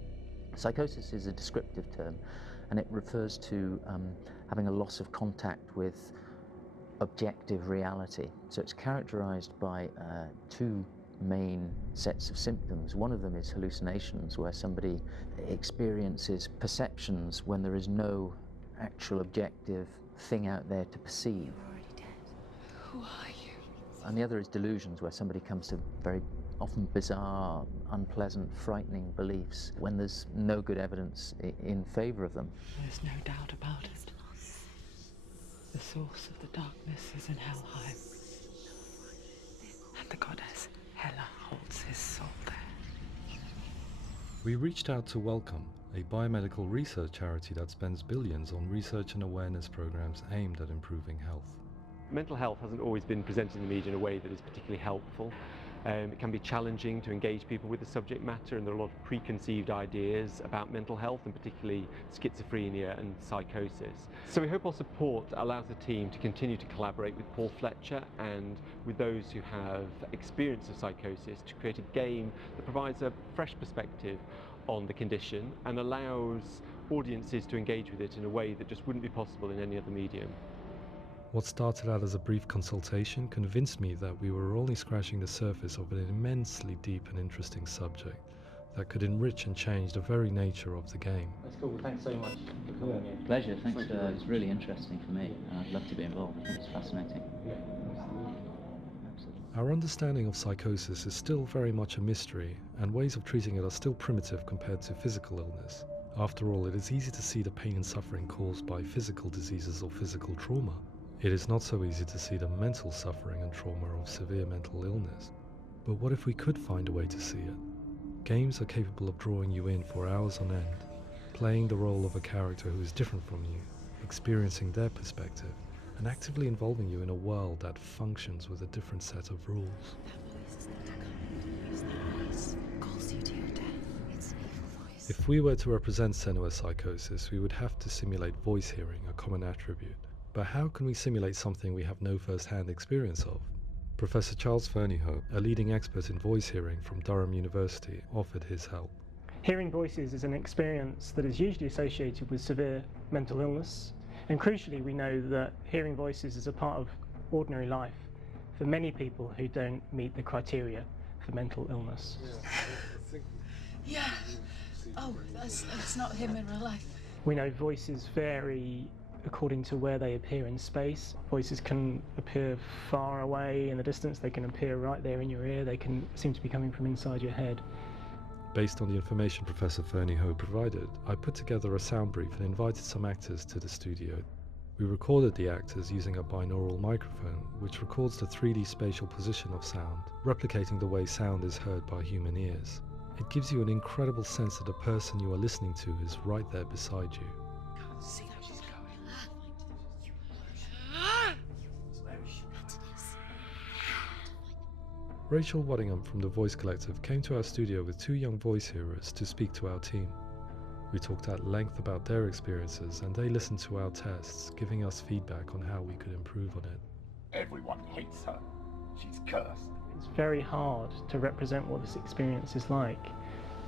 Psychosis is a descriptive term, and it refers to having a loss of contact with objective reality. So it's characterized by two main sets of symptoms. One of them is hallucinations, where somebody experiences perceptions when there is no actual objective thing out there to perceive. You're already dead. Who are you? And the other is delusions, where somebody comes to very often bizarre, unpleasant, frightening beliefs when there's no good evidence in favor of them. There's no doubt about it. The source of the darkness is in Helheim, and the goddess Hela holds his soul there. We reached out to Welcome, a biomedical research charity that spends billions on research and awareness programs aimed at improving health. Mental health hasn't always been presented in the media in a way that is particularly helpful. It can be challenging to engage people with the subject matter, and there are a lot of preconceived ideas about mental health, and particularly schizophrenia and psychosis. So we hope our support allows the team to continue to collaborate with Paul Fletcher and with those who have experience of psychosis to create a game that provides a fresh perspective on the condition and allows audiences to engage with it in a way that just wouldn't be possible in any other medium. What started out as a brief consultation convinced me that we were only scratching the surface of an immensely deep and interesting subject that could enrich and change the very nature of the game. That's cool. Thanks so much for coming here. Pleasure, thanks. It's really interesting for me. I'd love to be involved. I think it's fascinating. Absolutely. Our understanding of psychosis is still very much a mystery, and ways of treating it are still primitive compared to physical illness. After all, it is easy to see the pain and suffering caused by physical diseases or physical trauma. It is not so easy to see the mental suffering and trauma of severe mental illness. But what if we could find a way to see it? Games are capable of drawing you in for hours on end, playing the role of a character who is different from you, experiencing their perspective, and actively involving you in a world that functions with a different set of rules. If we were to represent Senua's psychosis, we would have to simulate voice hearing, a common attribute. But how can we simulate something we have no first-hand experience of? Professor Charles Fernyhough, a leading expert in voice hearing from Durham University, offered his help. Hearing voices is an experience that is usually associated with severe mental illness, and crucially we know that hearing voices is a part of ordinary life for many people who don't meet the criteria for mental illness. Yeah. Oh, that's not him in real life. We know voices vary according to where they appear in space. Voices can appear far away in the distance, they can appear right there in your ear, they can seem to be coming from inside your head. Based on the information Professor Fernyhough provided, I put together a sound brief and invited some actors to the studio. We recorded the actors using a binaural microphone, which records the 3D spatial position of sound, replicating the way sound is heard by human ears. It gives you an incredible sense that the person you are listening to is right there beside you. Can't see how she's going. Rachel Waddingham from the Voice Collective came to our studio with 2 young voice hearers to speak to our team. We talked at length about their experiences and they listened to our tests, giving us feedback on how we could improve on it. Everyone hates her. She's cursed. It's very hard to represent what this experience is like,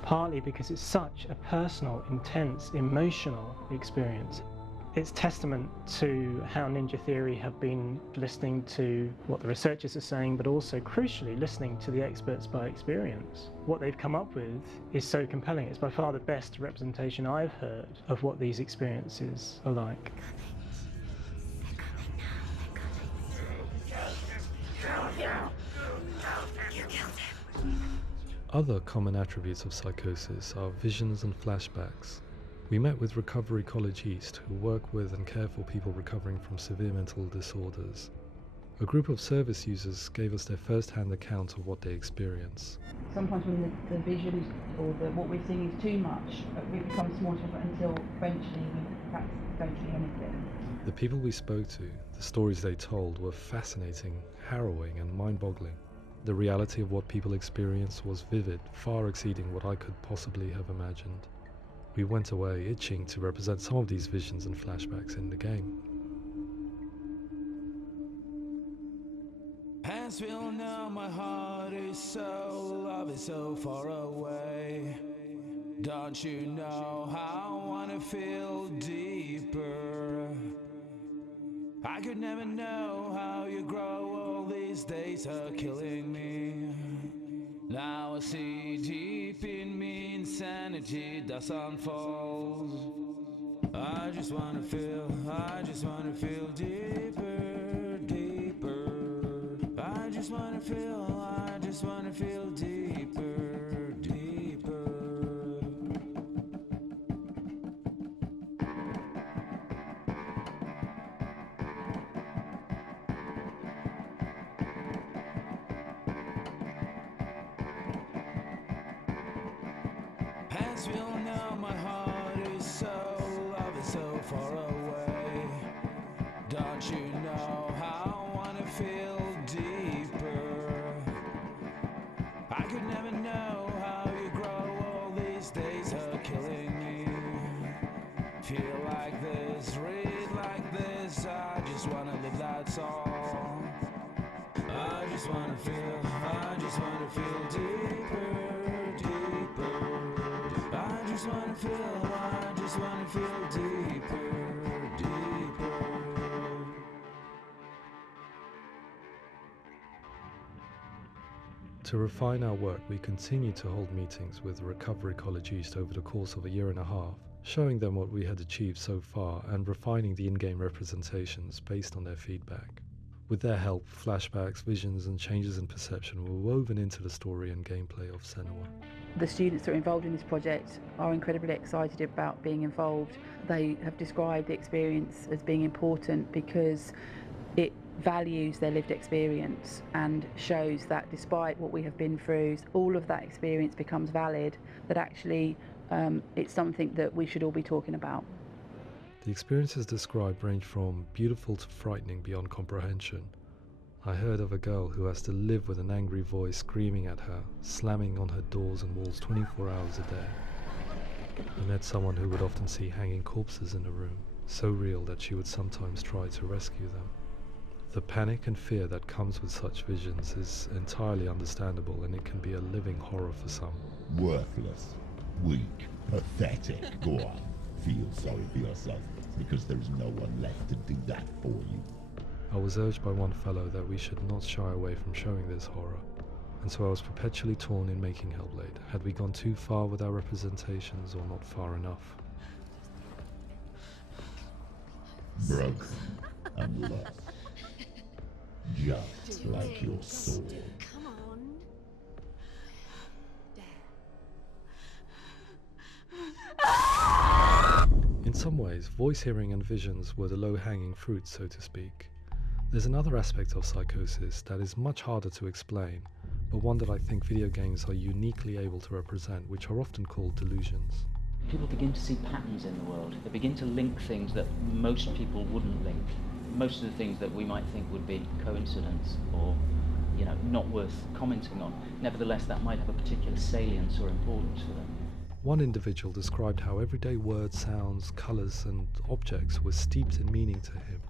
partly because it's such a personal, intense, emotional experience. It's testament to how Ninja Theory have been listening to what the researchers are saying, but also, crucially, listening to the experts by experience. What they've come up with is so compelling. It's by far the best representation I've heard of what these experiences are like. Other common attributes of psychosis are visions and flashbacks. We met with Recovery College East, who work with and care for people recovering from severe mental disorders. A group of service users gave us their first-hand account of what they experience. Sometimes when the visions or what we're seeing is too much, it becomes more difficult until eventually we perhaps don't see anything. The people we spoke to, the stories they told, were fascinating, harrowing and mind-boggling. The reality of what people experienced was vivid, far exceeding what I could possibly have imagined. We went away itching to represent some of these visions and flashbacks in the game. Hands will know my heart is so, love is so far away. Don't you know how I wanna feel deeper? I could never know how you grow, all these days are killing me. Now I see deep in me insanity does unfold. I just wanna feel deeper, deeper. I just wanna feel deeper, deeper. Hands will know my heart is so, love is so far away. Don't you know how I wanna feel deeper? I could never know how you grow, all these days are killing me. Feel like this, read like this, I just wanna live, that's all. I just wanna feel deeper, deeper. I just wanna feel deeper, deeper. To refine our work, we continue to hold meetings with Recovery College East over the course of a year and a half, showing them what we had achieved so far and refining the in-game representations based on their feedback. With their help, flashbacks, visions and changes in perception were woven into the story and gameplay of Senua. The students that are involved in this project are incredibly excited about being involved. They have described the experience as being important because it values their lived experience and shows that despite what we have been through, all of that experience becomes valid, that actually it's something that we should all be talking about. The experiences described range from beautiful to frightening beyond comprehension. I heard of a girl who has to live with an angry voice screaming at her, slamming on her doors and walls 24 hours a day. I met someone who would often see hanging corpses in a room, so real that she would sometimes try to rescue them. The panic and fear that comes with such visions is entirely understandable, and it can be a living horror for some. Worthless, weak, pathetic. Go on, feel sorry for yourself, because there's no one left to do that for you. I was urged by one fellow that we should not shy away from showing this horror, and so I was perpetually torn in making Hellblade. Had we gone too far with our representations or not far enough? Broken and lost. Just like your sword. Come on. In some ways, voice hearing and visions were the low-hanging fruit, so to speak. There's another aspect of psychosis that is much harder to explain, but one that I think video games are uniquely able to represent, which are often called delusions. People begin to see patterns in the world. They begin to link things that most people wouldn't link. Most of the things that we might think would be coincidence or not worth commenting on. Nevertheless, that might have a particular salience or importance for them. One individual described how everyday words, sounds, colours and objects were steeped in meaning to him,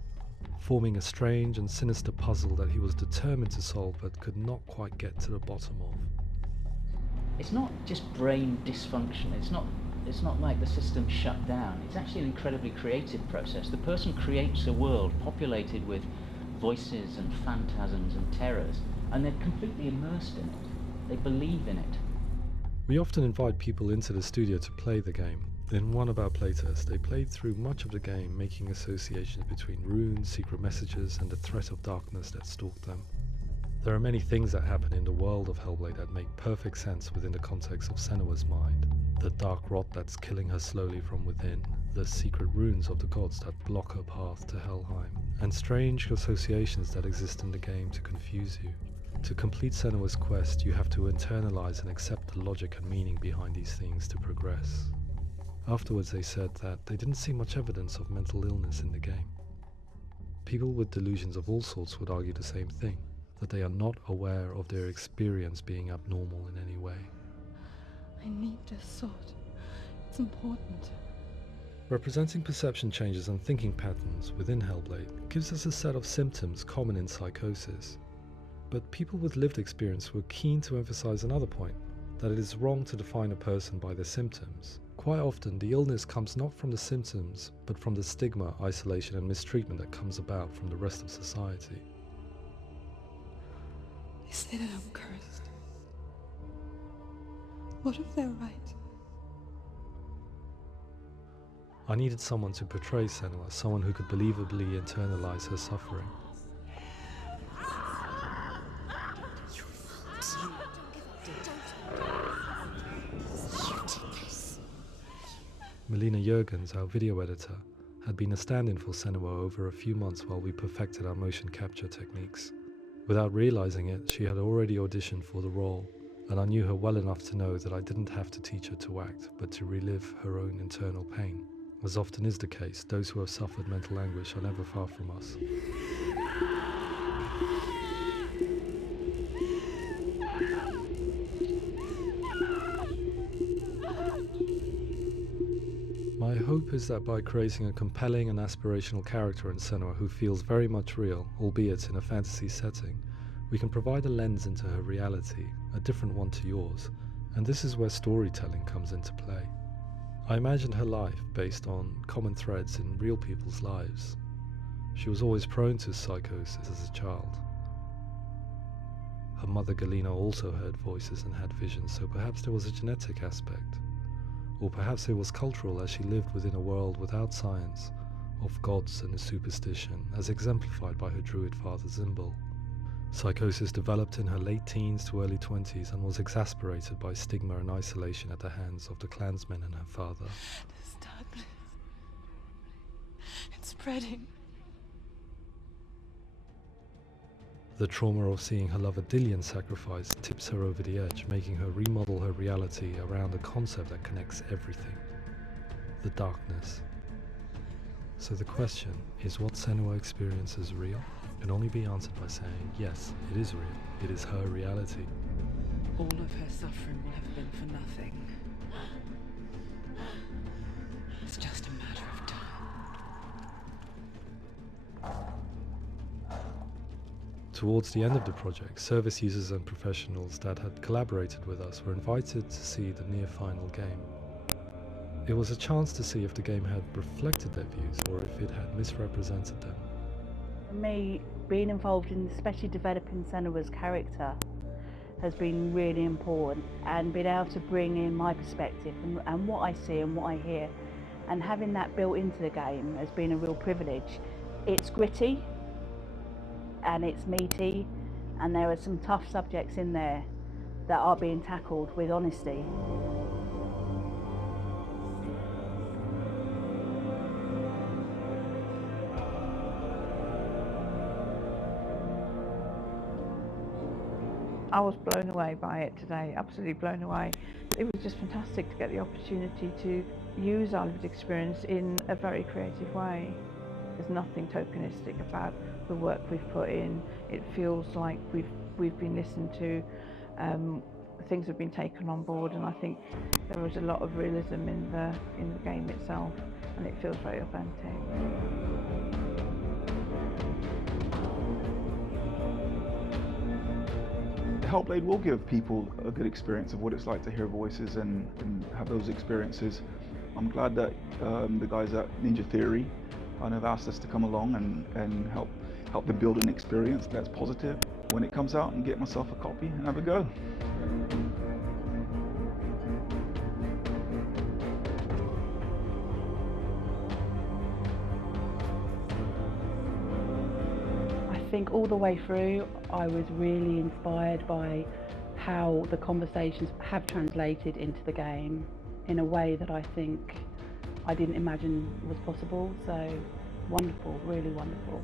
forming a strange and sinister puzzle that he was determined to solve but could not quite get to the bottom of. It's not just brain dysfunction, it's not like the system shut down. It's actually an incredibly creative process. The person creates a world populated with voices and phantasms and terrors, and they're completely immersed in it. They believe in it. We often invite people into the studio to play the game. In one of our playtests, they played through much of the game, making associations between runes, secret messages, and the threat of darkness that stalked them. There are many things that happen in the world of Hellblade that make perfect sense within the context of Senua's mind. The dark rot that's killing her slowly from within, the secret runes of the gods that block her path to Helheim, and strange associations that exist in the game to confuse you. To complete Senua's quest, you have to internalize and accept the logic and meaning behind these things to progress. Afterwards, they said that they didn't see much evidence of mental illness in the game. People with delusions of all sorts would argue the same thing, that they are not aware of their experience being abnormal in any way. I need this sword. It's important. Representing perception changes and thinking patterns within Hellblade gives us a set of symptoms common in psychosis. But people with lived experience were keen to emphasize another point, that it is wrong to define a person by their symptoms. Quite often, the illness comes not from the symptoms, but from the stigma, isolation and mistreatment that comes about from the rest of society. They say that I'm cursed. What if they're right? I needed someone to portray Senua, someone who could believably internalize her suffering. Melina Jurgens, our video editor, had been a stand-in for Senua over a few months while we perfected our motion capture techniques. Without realizing it, she had already auditioned for the role, and I knew her well enough to know that I didn't have to teach her to act, but to relive her own internal pain. As often is the case, those who have suffered mental anguish are never far from us. My hope is that by creating a compelling and aspirational character in Senua who feels very much real, albeit in a fantasy setting, we can provide a lens into her reality, a different one to yours, and this is where storytelling comes into play. I imagined her life based on common threads in real people's lives. She was always prone to psychosis as a child. Her mother Galina also heard voices and had visions, so perhaps there was a genetic aspect. Or perhaps it was cultural, as she lived within a world without science, of gods and a superstition, as exemplified by her druid father Zimbal. Psychosis developed in her late teens to early 20s and was exacerbated by stigma and isolation at the hands of the clansmen and her father. This darkness. It's spreading. The trauma of seeing her lover Dillian sacrificed tips her over the edge, making her remodel her reality around a concept that connects everything: the darkness. So the question is, what Senua experiences real? Can only be answered by saying, yes, it is real. It is her reality. All of her suffering will have been for nothing. It's just a matter of time. Towards the end of the project, service users and professionals that had collaborated with us were invited to see the near-final game. It was a chance to see if the game had reflected their views or if it had misrepresented them. For me, being involved in especially developing Senua's character has been really important, and being able to bring in my perspective and what I see and what I hear, and having that built into the game has been a real privilege. It's gritty and it's meaty, and there are some tough subjects in there that are being tackled with honesty. I was blown away by it today, absolutely blown away. It was just fantastic to get the opportunity to use our lived experience in a very creative way. There's nothing tokenistic about the work we've put in. It feels like we've we've been listened to, things have been taken on board, and I think there was a lot of realism in the game itself, and it feels very authentic. Hellblade will give people a good experience of what it's like to hear voices and have those experiences. I'm glad that the guys at Ninja Theory kind of asked us to come along and help them build an experience that's positive when it comes out, and get myself a copy and have a go. I think all the way through I was really inspired by how the conversations have translated into the game in a way that I think I didn't imagine was possible. So wonderful, really wonderful.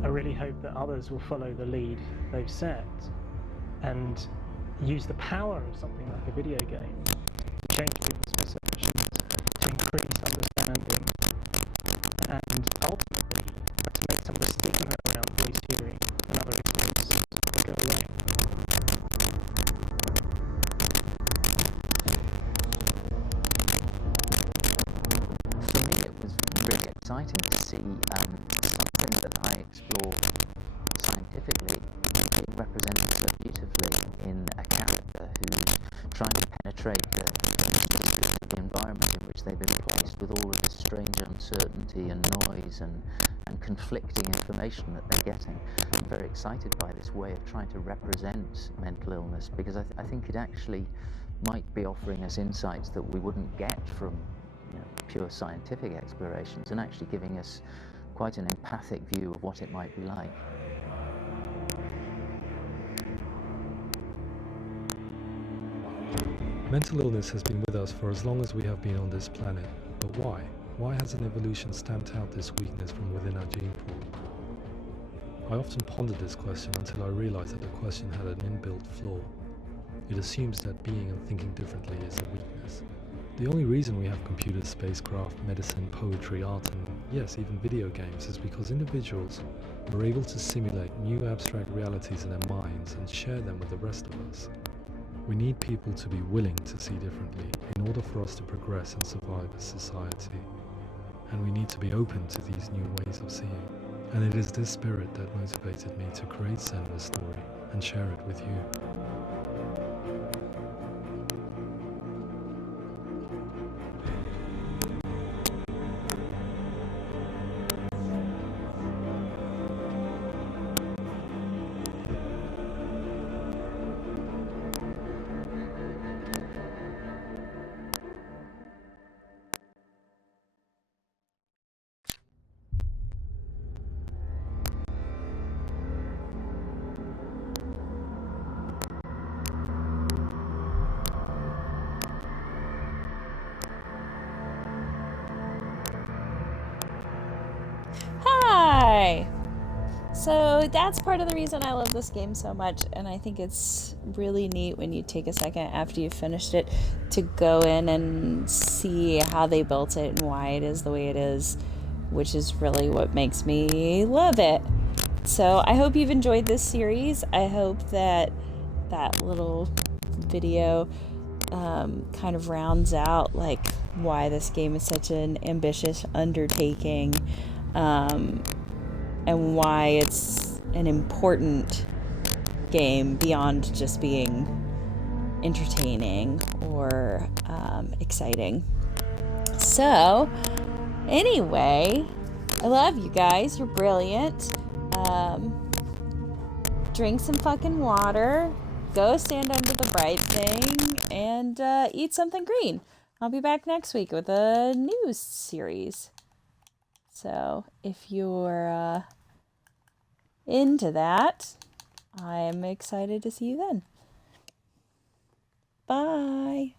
I really hope that others will follow the lead they've set and use the power of something like a video game to change people's perceptions, to increase understanding, and ultimately to make some of the stigma around voice hearing and other experiences go away. For me, it was really exciting to see something that I explore scientifically being represented so beautifully in a character who's trying to penetrate the environment in which they've been placed, with all of this strange uncertainty and noise and conflicting information that they're getting. I'm very excited by this way of trying to represent mental illness, because I think it actually might be offering us insights that we wouldn't get from pure scientific explorations, and actually giving us quite an empathic view of what it might be like. Mental illness has been with us for as long as we have been on this planet, but why? Why hasn't evolution stamped out this weakness from within our gene pool? I often pondered this question until I realized that the question had an inbuilt flaw. It assumes that being and thinking differently is a weakness. The only reason we have computers, spacecraft, medicine, poetry, art, and yes, even video games is because individuals are able to simulate new abstract realities in their minds and share them with the rest of us. We need people to be willing to see differently in order for us to progress and survive as society. And we need to be open to these new ways of seeing. And it is this spirit that motivated me to create Senua's story and share it with you. Hi! So that's part of the reason I love this game so much, and I think it's really neat when you take a second after you've finished it to go in and see how they built it and why it is the way it is, which is really what makes me love it. So I hope you've enjoyed this series. I hope that that little video kind of rounds out like why this game is such an ambitious undertaking, and why it's an important game beyond just being entertaining or exciting. So anyway, I love you guys. You're brilliant. Drink some fucking water, go stand under the bright thing, and eat something green. I'll be back next week with a news series. So if you're into that, I'm excited to see you then. Bye.